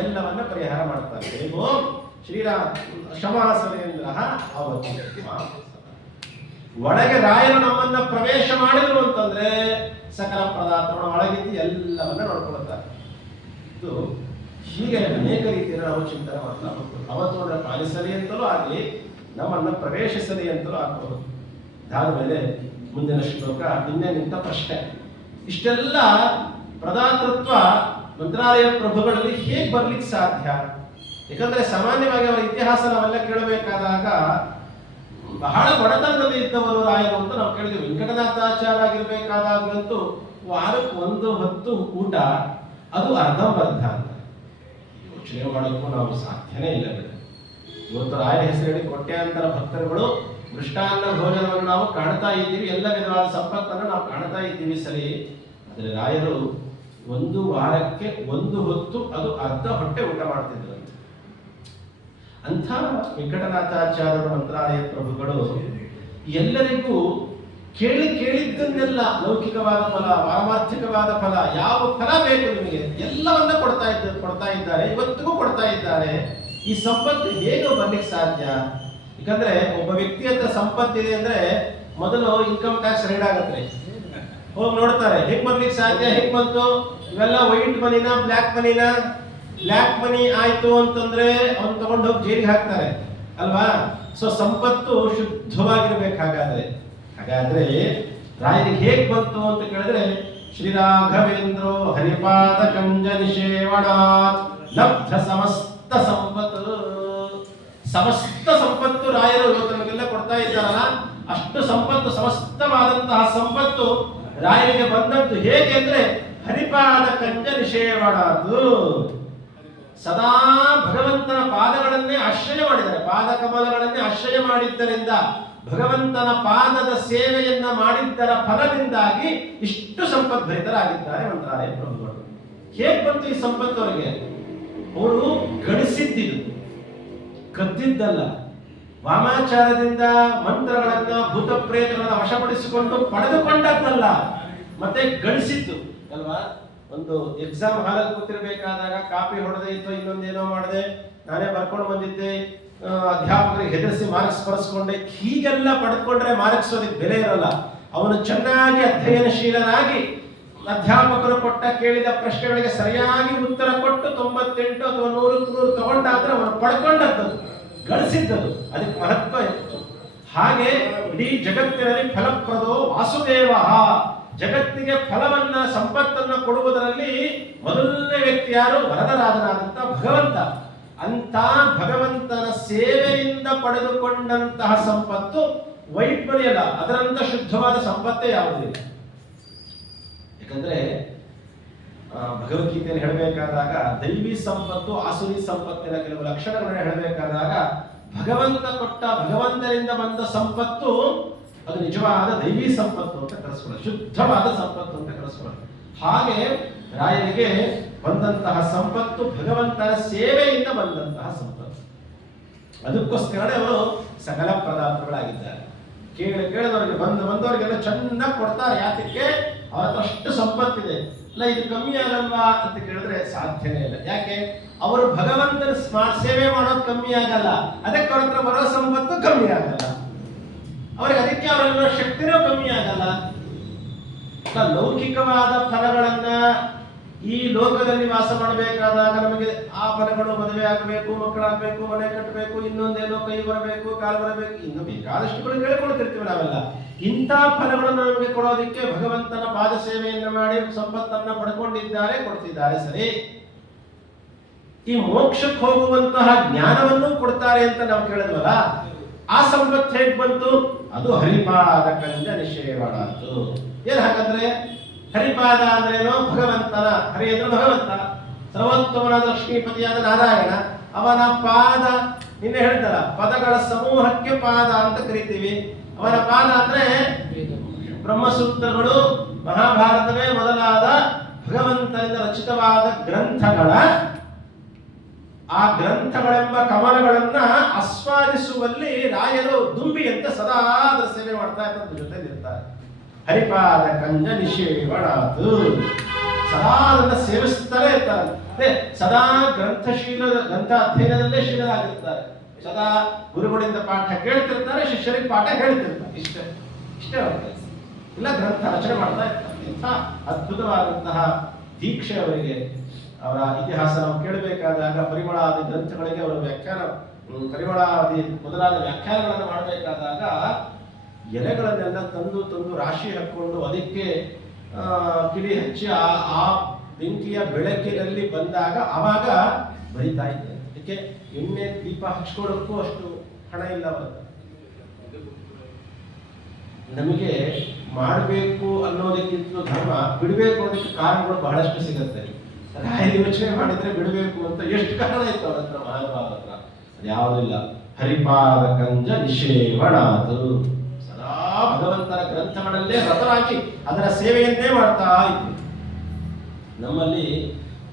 ಎಲ್ಲವನ್ನ ಪರಿಹಾರ ಮಾಡ್ತಾರೆ. ಓಂ ಶ್ರೀರಾಮ ಶಮಾಸನೇಂದ್ರ ಅವತಿ. ಒಳಗೆ ರಾಯರು ನಮ್ಮನ್ನ ಪ್ರವೇಶ ಮಾಡಿದ್ರು ಅಂತಂದ್ರೆ ಸಕಲ ಪದಾರ್ಥಗಳ ಒಳಗಿದ್ದು ಎಲ್ಲವನ್ನ ನೋಡ್ಕೊಳ್ತಾರೆ. ಇದು ಹೀಗೆ ಅನೇಕ ರೀತಿಯಲ್ಲಿ ನಾವು ಚಿಂತನೆ ಮಾಡ್ತಾ ಹೋಗ್ಬೋದು. ಅವತ್ತು ಪಾಲಿಸಲಿ ಅಂತಲೂ ಆಗಲಿ, ನಮ್ಮನ್ನ ಪ್ರವೇಶಿಸಲಿ ಅಂತಲೂ ಆಗಬಹುದು. ಅದಾದ ಮೇಲೆ ಮುಂದಿನ ಶ್ಲೋಕ ಇನ್ನೇನಿಂತ ಪ್ರಶ್ನೆ. ಇಷ್ಟೆಲ್ಲ ಪ್ರದಾತೃತ್ವ ಮಂತ್ರಾಲಯ ಪ್ರಭುಗಳಲ್ಲಿ ಹೇಗೆ ಬರ್ಲಿಕ್ಕೆ ಸಾಧ್ಯ? ಯಾಕಂದ್ರೆ ಸಾಮಾನ್ಯವಾಗಿ ಅವರ ಇತಿಹಾಸ ನಾವೆಲ್ಲ ಕೇಳಬೇಕಾದಾಗ ಬಹಳ ಬಡತನದಲ್ಲಿ ಇದ್ದವರು ರಾಯರು ಅಂತ ನಾವು ಕೇಳಿದ್ವಿ. ವೆಂಕಟನಾಥಾಚಾರ್ಯ ಆಗಿರ್ಬೇಕಾದಾಗಂತೂ ವಾರಕ್ಕೆ 1 ಹೊತ್ತು ಊಟ, ಅದು ಅರ್ಧಂಬರ್ಧ ಅಂತ. ಯೋಚನೆ ಮಾಡೋಕ್ಕೂ ನಾವು ಸಾಧ್ಯನೇ ಇಲ್ಲ. ಇವತ್ತು ರಾಯರ ಹೆಸರು ಹೇಳಿ ಕೋಟ್ಯಾಂತರ ಭಕ್ತರುಗಳು ಮೃಷ್ಟಾನ್ನ ಭೋಜನವನ್ನು ನಾವು ಕಾಣ್ತಾ ಇದ್ದೀವಿ, ಎಲ್ಲ ವಿಧವಾದ ಸಂಪತ್ತನ್ನು ನಾವು ಕಾಣ್ತಾ ಇದ್ದೀವಿ ಸರಿ. ಆದರೆ ರಾಯರು 1 ವಾರಕ್ಕೆ 1 ಹೊತ್ತು, ಅದು ಅರ್ಧ ಹೊಟ್ಟೆ ಊಟ ಮಾಡ್ತಿದ್ರು. ಅಂಥ ವೆಂಕಟನಾಥಾಚಾರ್ಯರ ಮಂತ್ರಾಲಯ ಪ್ರಭುಗಳು ಎಲ್ಲರಿಗೂ ಕೇಳಿದ್ದನ್ನೆಲ್ಲ, ಲೌಕಿಕವಾದ ಫಲ, ಪಾರಮಾರ್ಥಿಕವಾದ ಫಲ, ಯಾವ ಫಲ ಬೇಕು ನಿಮಗೆ ಎಲ್ಲವನ್ನ ಕೊಡ್ತಾ ಇದ್ದಾರೆ, ಇವತ್ತಿಗೂ ಕೊಡ್ತಾ ಇದ್ದಾರೆ. ಈ ಸಂಪತ್ತು ಹೇಗೆ ಬರ್ಲಿಕ್ಕೆ ಸಾಧ್ಯ? ಯಾಕಂದ್ರೆ ಒಬ್ಬ ವ್ಯಕ್ತಿ ಹತ್ರ ಸಂಪತ್ತಿದೆ ಅಂದ್ರೆ ಮೊದಲು ಇನ್ಕಮ್ ಟ್ಯಾಕ್ಸ್ ರೈಡ್ ಆಗತ್ತೆ, ಹೋಗಿ ನೋಡ್ತಾರೆ ಹೇಗ್ ಬರ್ಲಿಕ್ಕೆ ಸಾಧ್ಯ, ಹೇಗ್ ಬಂತು, ಇವೆಲ್ಲ ವೈಟ್ ಮನಿನ ಬ್ಲ್ಯಾಕ್ ಮನಿನ. ಬ್ಲ್ಯಾಕ್ ಮನಿ ಆಯ್ತು ಅಂತಂದ್ರೆ ಅವ್ನು ತಗೊಂಡು ಹೋಗಿ ಜೈಲಿಗೆ ಹಾಕ್ತಾರೆ ಅಲ್ವಾ? ಸೊ ಸಂಪತ್ತು ಶುದ್ಧವಾಗಿರ್ಬೇಕಾಗಾದ್ರೆ, ಹಾಗಾದ್ರೆ ರಾಯರಿಗೆ ಹೇಗ್ ಬಂತು ಅಂತ ಕೇಳಿದ್ರೆ ಶ್ರೀರಾಘವೇಂದ್ರೋ ಹರಿಪಾದ ಕಂಜ ನಿಷೇವಣಾತ್ ಲಬ್ಧ ಸಮಸ್ತ ಸಂಪತ್ತು. ಸಮಸ್ತ ಸಂಪತ್ತು ರಾಯರು ಇವತ್ತು ನಮಗೆಲ್ಲ ಕೊಡ್ತಾ ಇದ್ದಾರಲ್ಲ, ಅಷ್ಟು ಸಂಪತ್ತು, ಸಮಸ್ತವಾದಂತಹ ಸಂಪತ್ತು ರಾಯರಿಗೆ ಬಂದದ್ದು ಹೇಗೆ ಅಂದ್ರೆ ಹರಿಪಾದ ಕಂಜ ನಿಷೇವಣಾತ್. ಸದಾ ಭಗವಂತನ ಪಾದಗಳನ್ನೇ ಆಶ್ರಯ ಮಾಡಿದ್ದಾರೆ, ಪಾದ ಕಮಲಗಳನ್ನೇ ಆಶ್ರಯ ಮಾಡಿದ್ದರಿಂದ, ಭಗವಂತನ ಪಾದದ ಸೇವೆಯನ್ನ ಮಾಡಿದ್ದರ ಫಲದಿಂದಾಗಿ ಇಷ್ಟು ಸಂಪದ್ಭರಿತರಾಗಿದ್ದಾರೆ ಮಂತ್ರಾಲಯ ಪ್ರಭುಗಳು. ಹೇಗೆ ಬಂತು ಈ ಸಂಪತ್ತು ಅವರಿಗೆ? ಅವರು ಗಳಿಸಿದ್ದಿದ್ದು, ಕದ್ದಿದ್ದಲ್ಲ. ವಾಮಾಚಾರದಿಂದ ಮಂತ್ರಗಳನ್ನ, ಭೂತ ಪ್ರೇತಗಳನ್ನ ವಶಪಡಿಸಿಕೊಂಡು ಪಡೆದುಕೊಂಡದ್ದಲ್ಲ, ಮತ್ತೆ ಗಳಿಸಿದ್ದು ಅಲ್ವಾ? ಒಂದು ಎಕ್ಸಾಮ್ ಹಾಲಲ್ಲಿ ಕೂತಿರ್ಬೇಕಾದಾಗ ಕಾಪಿ ಹೊಡೆದೆ ಇತ್ತು, ಇನ್ನೊಂದೇನೋ ಮಾಡಿದೆ, ನಾನೇ ಬರ್ಕೊಂಡು ಬಂದಿದ್ದೆ, ಅಧ್ಯಾಪಕರಿಗೆ ಹೆದರಿಸಿ ಮಾರ್ಕ್ಸ್ ಬರೆಸ್ಕೊಂಡೆ, ಹೀಗೆಲ್ಲ ಪಡೆದುಕೊಂಡ್ರೆ ಮಾರ್ಕ್ಸೋದಕ್ಕೆ ಬೆಲೆ ಇರಲ್ಲ. ಅವನು ಚೆನ್ನಾಗಿ ಅಧ್ಯಯನಶೀಲನಾಗಿ ಅಧ್ಯಾಪಕರು ಕೇಳಿದ ಪ್ರಶ್ನೆಗಳಿಗೆ ಸರಿಯಾಗಿ ಉತ್ತರ ಕೊಟ್ಟು 98 ಅಥವಾ 100 ತಗೊಂಡಾದ್ರೆ ಅವನು ಪಡ್ಕೊಂಡದ್ದು, ಗಳಿಸಿದ್ದದು, ಅದಕ್ಕೆ ಮಹತ್ವ ಹೆಚ್ಚು. ಹಾಗೆ ಇಡೀ ಜಗತ್ತಿನಲ್ಲಿ ಫಲಪ್ರದೋ ವಾಸುದೇವ, ಜಗತ್ತಿಗೆ ಫಲವನ್ನ, ಸಂಪತ್ತನ್ನ ಕೊಡುವುದರಲ್ಲಿ ಮೊದಲನೇ ವ್ಯಕ್ತಿ ಯಾರು? ವರದರಾಜನಾದಂತ ಭಗವಂತ. ಅಂತ ಭಗವಂತನ ಸೇವೆಯಿಂದ ಪಡೆದುಕೊಂಡಂತಹ ಸಂಪತ್ತು ವೈಟ್ ಮನಿ ಅಲ್ಲ, ಅದರಂತ ಶುದ್ಧವಾದ ಸಂಪತ್ತೇ ಯಾವುದಿಲ್ಲ. ಯಾಕಂದ್ರೆ ಭಗವದ್ಗೀತೆಯನ್ನು ಹೇಳಬೇಕಾದಾಗ ದೈವಿ ಸಂಪತ್ತು, ಆಸುರಿ ಸಂಪತ್ತಿನ ಕೆಲವು ಲಕ್ಷಣಗಳನ್ನು ಹೇಳಬೇಕಾದಾಗ ಭಗವಂತ ಕೊಟ್ಟ, ಭಗವಂತನಿಂದ ಬಂದ ಸಂಪತ್ತು ಅದು ನಿಜವಾದ ದೈವಿ ಸಂಪತ್ತು ಅಂತ ಕರೆಸ್ಕೊಳ್ಳೋದು, ಶುದ್ಧವಾದ ಸಂಪತ್ತು ಅಂತ ಕರೆಸ್ಕೊಳ್ಳೋದು. ಹಾಗೆ ರಾಯರಿಗೆ ಬಂದಂತಹ ಸಂಪತ್ತು ಭಗವಂತನ ಸೇವೆಯಿಂದ ಬಂದಂತಹ ಸಂಪತ್ತು. ಅದಕ್ಕೋಸ್ಕರನೇ ಅವರು ಸಕಲ ಪದಾರ್ಥಗಳಾಗಿದ್ದಾರೆ. ಕೇಳಿದವರಿಗೆ ಬಂದವರಿಗೆಲ್ಲ ಚೆನ್ನಾಗಿ ಕೊಡ್ತಾರೆ. ಯಾತಕ್ಕೆ? ಅವರ ಹತ್ರ ಅಷ್ಟು ಸಂಪತ್ತಿದೆ. ಇಲ್ಲ ಇದು ಕಮ್ಮಿ ಆಗಲ್ವಾ ಅಂತ ಕೇಳಿದ್ರೆ ಸಾಧ್ಯನೇ ಇಲ್ಲ. ಯಾಕೆ? ಅವರು ಭಗವಂತನ ಸೇವೆ ಮಾಡೋದು ಕಮ್ಮಿ ಆಗಲ್ಲ, ಅದಕ್ಕೆ ಅವ್ರ ಹತ್ರ ಬರೋ ಸಂಪತ್ತು ಕಮ್ಮಿ ಆಗಲ್ಲ, ಅವರಿಗೆ ಅದಕ್ಕೆ ಅವರಲ್ಲಿರೋ ಶಕ್ತಿನೂ ಕಮ್ಮಿ ಆಗಲ್ಲ. ಲೌಕಿಕವಾದ ಫಲಗಳನ್ನ ಈ ಲೋಕದಲ್ಲಿ ವಾಸ ಮಾಡಬೇಕಾದಾಗ ನಮಗೆ ಆ ಫಲಗಳು, ಮದುವೆ ಆಗಬೇಕು, ಮಕ್ಕಳಾಗಬೇಕು, ಮನೆ ಕಟ್ಟಬೇಕು, ಇನ್ನೊಂದೇನೋ ಕೈ ಬರಬೇಕು, ಕಾಲು ಬರಬೇಕು, ಇನ್ನು ಬೇಕಾದಷ್ಟುಗಳು ಕೇಳ್ಕೊಳ್ತಿರ್ತೀವಿ ನಾವೆಲ್ಲ. ಇಂಥ ಫಲಗಳನ್ನು ನಮಗೆ ಕೊಡೋದಿಕ್ಕೆ ಭಗವಂತನ ಪಾದ ಸೇವೆಯನ್ನ ಮಾಡಿ ಸಂಪತ್ತನ್ನ ಪಡ್ಕೊಂಡಿದ್ದಾರೆ, ಕೊಡ್ತಿದ್ದಾರೆ ಸರಿ. ಈ ಮೋಕ್ಷಕ್ಕೆ ಹೋಗುವಂತಹ ಜ್ಞಾನವನ್ನು ಕೊಡ್ತಾರೆ ಅಂತ ನಾವು ಕೇಳಿದ್ವಲ್ಲ, ಆ ಸಂಪತ್ತು ಹೇಗೆ ಬಂತು? ಅದು ಹರಿಪಾದ ಕಂಜ ನಿಷೇವಣಾತು. ಏನ್ ಹಾಗಂದ್ರೆ ಹರಿಪಾದ ಅಂದ್ರೇನು? ಭಗವಂತನ, ಹರಿ ಅಂದ್ರೆ ಭಗವಂತ, ಸರ್ವೋತ್ತಮನಾದ ಲಕ್ಷ್ಮೀಪತಿಯಾದ ನಾರಾಯಣ, ಅವನ ಪಾದ. ನಿನ್ನೆ ಹೇಳ್ತಾರ ಪದಗಳ ಸಮೂಹಕ್ಕೆ ಪಾದ ಅಂತ ಕರಿತೀವಿ. ಅವನ ಪಾದ ಅಂದ್ರೆ ಬ್ರಹ್ಮಸೂತ್ರಗಳು, ಮಹಾಭಾರತವೇ ಮೊದಲಾದ ಭಗವಂತನಿಂದ ರಚಿತವಾದ ಗ್ರಂಥಗಳ, ಆ ಗ್ರಂಥಗಳೆಂಬ ಕಮಲಗಳನ್ನ ಆಸ್ವಾದಿಸುವಲ್ಲಿ ರಾಯರು ದುಂಬಿಯಂತೆ ಸದಾ ಅದರ ಸೇವೆ ಮಾಡ್ತಾ ಇರ್ತಾರೆ, ಜೊತೆ ಇರ್ತಾರೆ. ಹರಿಪಾದ ಕಂಜ ನಿಷೇವಣಾತು, ಸದಾ ಅದನ್ನ ಸೇವಿಸ್ತಾನೆ ಇರ್ತಾರೆ. ಅದೇ ಸದಾ ಗ್ರಂಥ ಅಧ್ಯಯನದಲ್ಲೇ ಶೀಲರಾಗಿರ್ತಾರೆ. ಸದಾ ಗುರುಗಳಿಂದ ಪಾಠ ಕೇಳ್ತಿರ್ತಾರೆ, ಶಿಷ್ಯರಿಗೆ ಪಾಠ ಹೇಳ್ತಿರ್ತಾರೆ. ಇಷ್ಟೇ ಅವರ ಕೆಲಸ. ಇಲ್ಲ ಗ್ರಂಥ ರಚನೆ ಮಾಡ್ತಾ ಇರ್ತಾರೆ. ಇಂಥ ಅದ್ಭುತವಾದಂತಹ ದೀಕ್ಷೆ ಅವರಿಗೆ. ಅವರ ಇತಿಹಾಸ ನಾವು ಕೇಳಬೇಕಾದಾಗ ಪರಿಮಳಾದಿ ಗ್ರಂಥಗಳಿಗೆ ಅವರ ವ್ಯಾಖ್ಯಾನ, ಪರಿಮಳಾದಿ ಮೊದಲಾದ ವ್ಯಾಖ್ಯಾನಗಳನ್ನು ಮಾಡಬೇಕಾದಾಗ ಎಲೆಗಳನ್ನೆಲ್ಲ ತಂದು ರಾಶಿ ಹಾಕೊಂಡು ಅದಕ್ಕೆ ಕಿಡಿ ಹಚ್ಚಿ ಆ ಬೆಂಕಿಯ ಬೆಳಕಿನಲ್ಲಿ ಬಂದಾಗ ಆವಾಗ ಬರಿತಾ ಇದ್ದಾರೆ. ಅದಕ್ಕೆ ಎಣ್ಣೆ ದೀಪ ಹಚ್ಕೊಳ್ಳೋಕ್ಕೂ ಅಷ್ಟು ಹಣ ಇಲ್ಲ ಅವರ. ನಮಗೆ ಮಾಡಬೇಕು ಅನ್ನೋದಕ್ಕಿಂತ ಧರ್ಮ, ಬಿಡಬೇಕು ಅನ್ನೋದಕ್ಕೆ ಕಾರಣಗಳು ಬಹಳಷ್ಟು ಸಿಗುತ್ತೆ. ರಾಯರು ಯೋಚನೆ ಮಾಡಿದ್ರೆ ಬಿಡಬೇಕು ಅಂತ ಎಷ್ಟು ಕಾರಣ ಇತ್ತು ಅವ್ರ ಹತ್ರ, ಮಹಾನುಭಾವರ ಹತ್ರ. ಅದ್ಯಾವುದಿಲ್ಲ. ಹರಿಪಾದ ಕಂಜ ನಿಷೇವಣಾದು, ಸದಾ ಭಗವಂತನ ಗ್ರಂಥಗಳಲ್ಲೇ ರತರಾಗಿ ಅದರ ಸೇವೆಯನ್ನೇ ಮಾಡ್ತಾ ಇದ್ರು. ನಮ್ಮಲ್ಲಿ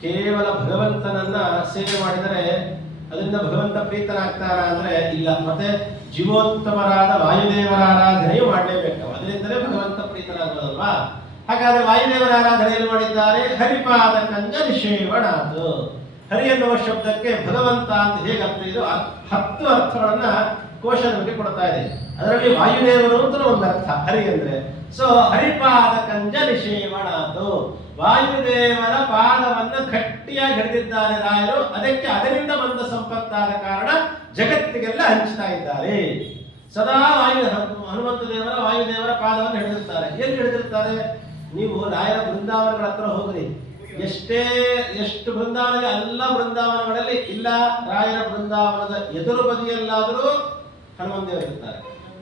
ಕೇವಲ ಭಗವಂತನನ್ನ ಸೇವೆ ಮಾಡಿದರೆ ಅದರಿಂದ ಭಗವಂತ ಪ್ರೀತನಾಗ್ತಾರ ಅಂದ್ರೆ ಇಲ್ಲ. ಮತ್ತೆ ಜೀವೋತ್ತಮರಾದ ವಾಯುದೇವರ ಆರಾಧನೆಯು ಮಾಡಲೇಬೇಕು, ಅದರಿಂದಲೇ ಭಗವಂತ ಪ್ರೀತನಾಗೋದಲ್ವಾ. ಹಾಗಾದ್ರೆ ವಾಯುದೇವರ ಆರಾಧನೆಯನ್ನು ಮಾಡಿದ್ದಾರೆ. ಹರಿಪಾದ ಕಂಜ ನಿಷೇವಣಾದು, ಹರಿ ಎನ್ನುವ ಶಬ್ದಕ್ಕೆ ಭಗವಂತ ಅಂತ ಹೇಗೆ ಅರ್ಥ ಇದೋ 10 ಅರ್ಥಗಳನ್ನ ಕೋಶ ನಮಗೆ ಕೊಡ್ತಾ ಇದೆ. ಅದರಲ್ಲಿ ವಾಯುದೇವರು ಅಂತ ಒಂದು ಅರ್ಥ ಹರಿ ಅಂದ್ರೆ. ಸೊ ಹರಿಪಾದ ಕಂಜ ನಿಷೇವಣಾದು, ವಾಯುದೇವರ ಪಾದವನ್ನು ಗಟ್ಟಿಯಾಗಿ ಹಿಡಿದಿದ್ದಾರೆ ರಾಯರು. ಅದರಿಂದ ಬಂದ ಸಂಪತ್ತಾದ ಕಾರಣ ಜಗತ್ತಿಗೆಲ್ಲ ಹಂಚ್ತಾ ಇದ್ದಾರೆ. ಸದಾ ಹನುಮಂತ ದೇವರ ವಾಯುದೇವರ ಪಾದವನ್ನು ಹಿಡಿದಿರ್ತಾರೆ. ಎಲ್ಲಿ ಹಿಡಿದಿರ್ತಾರೆ? ನೀವು ರಾಯರ ಬೃಂದಾವನಗಳ ಹತ್ರ ಹೋಗ್ರಿ, ಎಷ್ಟು ಬೃಂದಾವನ, ಎಲ್ಲ ಬೃಂದಾವನಗಳಲ್ಲಿ ಇಲ್ಲ ರಾಯರ ಬೃಂದಾವನದ ಎದುರು ಬದಿಯಲ್ಲಾದರೂ ಹನುಮಂತ ದೇವರು ಇರ್ತಾರೆ,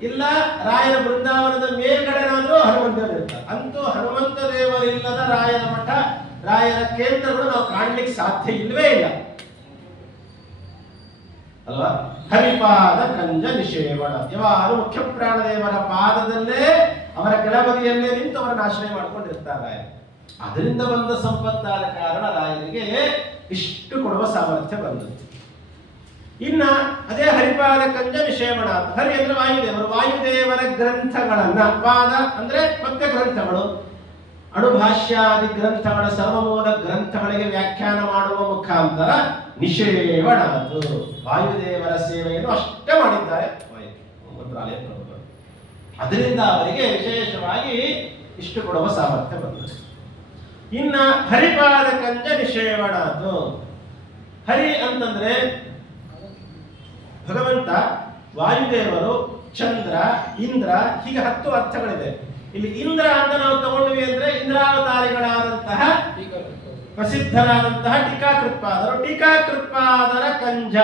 ಇಲ್ಲ ರಾಯರ ಬೃಂದಾವನದ ಮೇಲ್ಗಡೆನಾದರೂ ಹನುಮಂತ ದೇವರು ಇರ್ತಾರೆ. ಅಂತೂ ಹನುಮಂತ ದೇವರಿಲ್ಲದ ರಾಯರ ಮಠ, ರಾಯರ ಕೇಂದ್ರಗಳು ನಾವು ಕಾಣಲಿಕ್ಕೆ ಸಾಧ್ಯ ಇಲ್ಲವೇ ಇಲ್ಲ ಅಲ್ವಾ. ಹರಿಪಾದ ಕಂಜ ನಿಷೇವಣ, ಯಾರು ಮುಖ್ಯ ಪ್ರಾಣದೇವರ ಪಾದದಲ್ಲೇ ಅವರ ಕೆಳಬದಿಯಲ್ಲೇ ನಿಂತು ಅವರನ್ನು ಆಶ್ರಯ ಮಾಡಿಕೊಂಡಿರ್ತಾರೆ. ಅದರಿಂದ ಬಂದ ಸಂಪತ್ತಾದ ಕಾರಣ ರಾಯರಿಗೆ ಇಷ್ಟು ಕೊಡುವ ಸಾಮರ್ಥ್ಯ ಬಂದದ್ದು. ಇನ್ನ ಅದೇ ಹರಿಪಾದ ಕಂಜ ನಿಷೇವಣ, ಹರಿ ಅಂದ್ರೆ ವಾಯುದೇವರು, ವಾಯುದೇವರ ಗ್ರಂಥಗಳನ್ನ, ಪಾದ ಅಂದ್ರೆ ಮತ್ತೆ ಗ್ರಂಥಗಳು, ಅಣುಭಾಷ್ಯಾದಿ ಗ್ರಂಥಗಳ ಸರ್ವಮೂಲ ಗ್ರಂಥಗಳಿಗೆ ವ್ಯಾಖ್ಯಾನ ಮಾಡುವ ಮುಖಾಂತರ ನಿಷೇವಣಾತು, ವಾಯುದೇವರ ಸೇವೆಯನ್ನು ಅಷ್ಟೇ ಮಾಡಿದ್ದಾರೆ ಮಂತ್ರಾಲಯ ಪ್ರಭುಗಳು. ಅದರಿಂದ ಅವರಿಗೆ ವಿಶೇಷವಾಗಿ ಇಷ್ಟು ಕೊಡುವ ಸಾಮರ್ಥ್ಯ ಬಂದಿದೆ. ಇನ್ನ ಹರಿಪಾದ ಕಂಜ ನಿಷೇವಣಾತು, ಹರಿ ಅಂತಂದ್ರೆ ಭಗವಂತ, ವಾಯುದೇವರು, ಚಂದ್ರ, ಇಂದ್ರ, ಹೀಗೆ 10 ಅರ್ಥಗಳಿದೆ. ಇಲ್ಲಿ ಇಂದ್ರ ಅಂತ ನಾವು ತಗೊಂಡ್ವಿ ಅಂದ್ರೆ ಇಂದ್ರಾವತಾರಿಗಳಾದಂತಹ ಪ್ರಸಿದ್ಧರಾದಂತಹ ಟೀಕಾಕೃತ್ಪಾದರು. ಟೀಕಾಕೃತ್ಪಾದರ ಕಂಜ,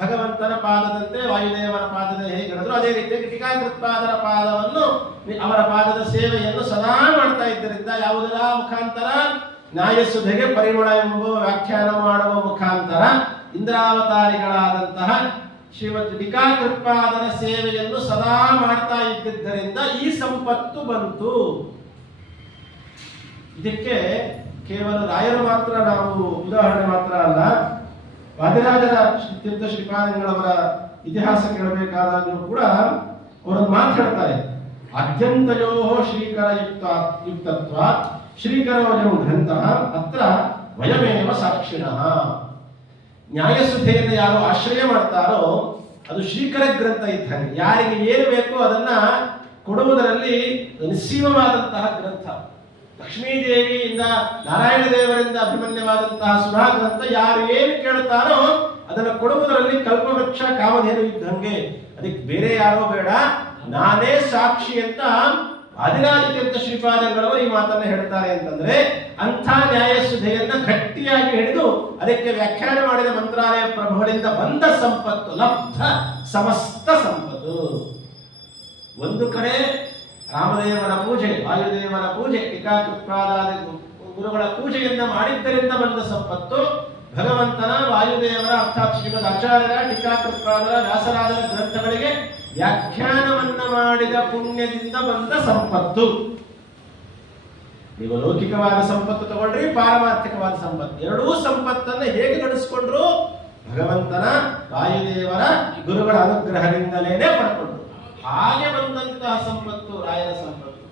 ಭಗವಂತನ ಪಾದದಂತೆ ವಾಯುದೇವರ ಪಾದದ ಹೇಗೆ ಹೇಳಿದ್ರು ಅದೇ ರೀತಿಯಾಗಿ ಟೀಕಾಕೃತ್ಪಾದರ ಪಾದವನ್ನು, ಅವರ ಪಾದದ ಸೇವೆಯನ್ನು ಸದಾ ಮಾಡ್ತಾ ಇದ್ದರಿಂದ ಯಾವುದರ ಮುಖಾಂತರ? ನ್ಯಾಯಸುಧೆಗೆ ಪರಿಮಳ ಎಂಬ ವ್ಯಾಖ್ಯಾನ ಮಾಡುವ ಮುಖಾಂತರ ಇಂದ್ರಾವತಾರಿಗಳಾದಂತಹ ಶ್ರೀಮದ್ ಟೀಕಾಕೃತ್ಪಾದರ ಸೇವೆಯನ್ನು ಸದಾ ಮಾಡ್ತಾ ಇದ್ದಿದ್ದರಿಂದ ಈ ಸಂಪತ್ತು ಬಂತು. ಇದಕ್ಕೆ ಕೇವಲ ರಾಯರು ಮಾತ್ರ ನಾವು ಉದಾಹರಣೆ ಮಾತ್ರ ಅಲ್ಲ, ವಾದಿರಾಜರ ತೀರ್ಥ ಶ್ರೀಪಾದಂಗಳವರ ಇತಿಹಾಸ ಕೇಳಬೇಕಾದಾಗಲೂ ಕೂಡ ಅವರನ್ನು ಮಾತಾಡ್ತಾರೆ. ಅತ್ಯಂತಯೋ ಶ್ರೀಕರ ಯುಕ್ತತ್ವ ಶ್ರೀಕರೋಜಂ ಗ್ರಂಥ ಅತ್ರ ವಯಮೇವ ಸಾಕ್ಷಿಣಃ. ನ್ಯಾಯಸುಧೆಯನ್ನು ಯಾರು ಆಶ್ರಯ ಮಾಡ್ತಾರೋ ಅದು ಶ್ರೀಕರ ಗ್ರಂಥ ಇದ್ದಂಗೆ, ಯಾರಿಗೆ ಏನು ಬೇಕೋ ಅದನ್ನ ಕೊಡುವುದರಲ್ಲಿ ನಿಸ್ಸೀಮವಾದಂತಹ ಗ್ರಂಥ. ಲಕ್ಷ್ಮೀದೇವಿಯಿಂದ, ನಾರಾಯಣ ದೇವರಿಂದ ಅಭಿಮನ್ಯವಾದಂತಹ ಸುಧಾ ಗ್ರಂಥ. ಯಾರು ಏನು ಕೇಳುತ್ತಾರೋ ಅದನ್ನು ಕೊಡುವುದರಲ್ಲಿ ಕಲ್ಪವೃಕ್ಷ ಕಾಮಧೇನು ಇದ್ದಂಗೆ. ಅದಕ್ಕೆ ಬೇರೆ ಯಾರೋ ಬೇಡ, ನಾನೇ ಸಾಕ್ಷಿ ಅಂತ ಆದಿರಾಜತೀರ್ಥ ಶ್ರೀಪಾದಂಗಳವರು ಈ ಮಾತನ್ನ ಹೇಳ್ತಾರೆ. ಅಂತಂದ್ರೆ ಅಂಥ ನ್ಯಾಯಸುಧೆಯನ್ನ ಗಟ್ಟಿಯಾಗಿ ಹಿಡಿದು ಅದಕ್ಕೆ ವ್ಯಾಖ್ಯಾನ ಮಾಡಿದ ಮಂತ್ರಾಲಯ ಪ್ರಭುಗಳಿಂದ ಬಂದ ಸಂಪತ್ತು, ಲಬ್ಧ ಸಮಸ್ತ ಸಂಪತ್ತು. ಒಂದು ಕಡೆ ರಾಮದೇವರ ಪೂಜೆ, ವಾಯುದೇವರ ಪೂಜೆ, ಟೀಕಾಕೃತ್ಪಾದಾದಿ ಗುರುಗಳ ಪೂಜೆಯನ್ನ ಮಾಡಿದ್ದರಿಂದ ಬಂದ ಸಂಪತ್ತು, ಭಗವಂತನ, ವಾಯುದೇವರ ಅರ್ಥಾತ್ ಶ್ರೀಮದ್ ಆಚಾರ್ಯರ, ಟೀಕಾಕೃತ್ಪಾದರ, ವ್ಯಾಸರಾಜರ ಗ್ರಂಥಗಳಿಗೆ ವ್ಯಾಖ್ಯಾನವನ್ನ ಮಾಡಿದ ಪುಣ್ಯದಿಂದ ಬಂದ ಸಂಪತ್ತು. ನೀವು ಲೌಕಿಕವಾದ ಸಂಪತ್ತು ತಗೊಂಡ್ರಿ, ಪಾರಮಾರ್ಥಿಕವಾದ ಸಂಪತ್ತು, ಎರಡೂ ಸಂಪತ್ತನ್ನು ಹೇಗೆ ನಡೆಸಿಕೊಂಡ್ರು? ಭಗವಂತನ, ವಾಯುದೇವರ, ಗುರುಗಳ ಅನುಗ್ರಹದಿಂದಲೇನೆ ಪಡ್ಕೊಂಡ್ರು. ಹಾಗೆ ಬಂದಂತಹ ಸಂಪತ್ತು ರಾಯರ ಸಂಪತ್ತು.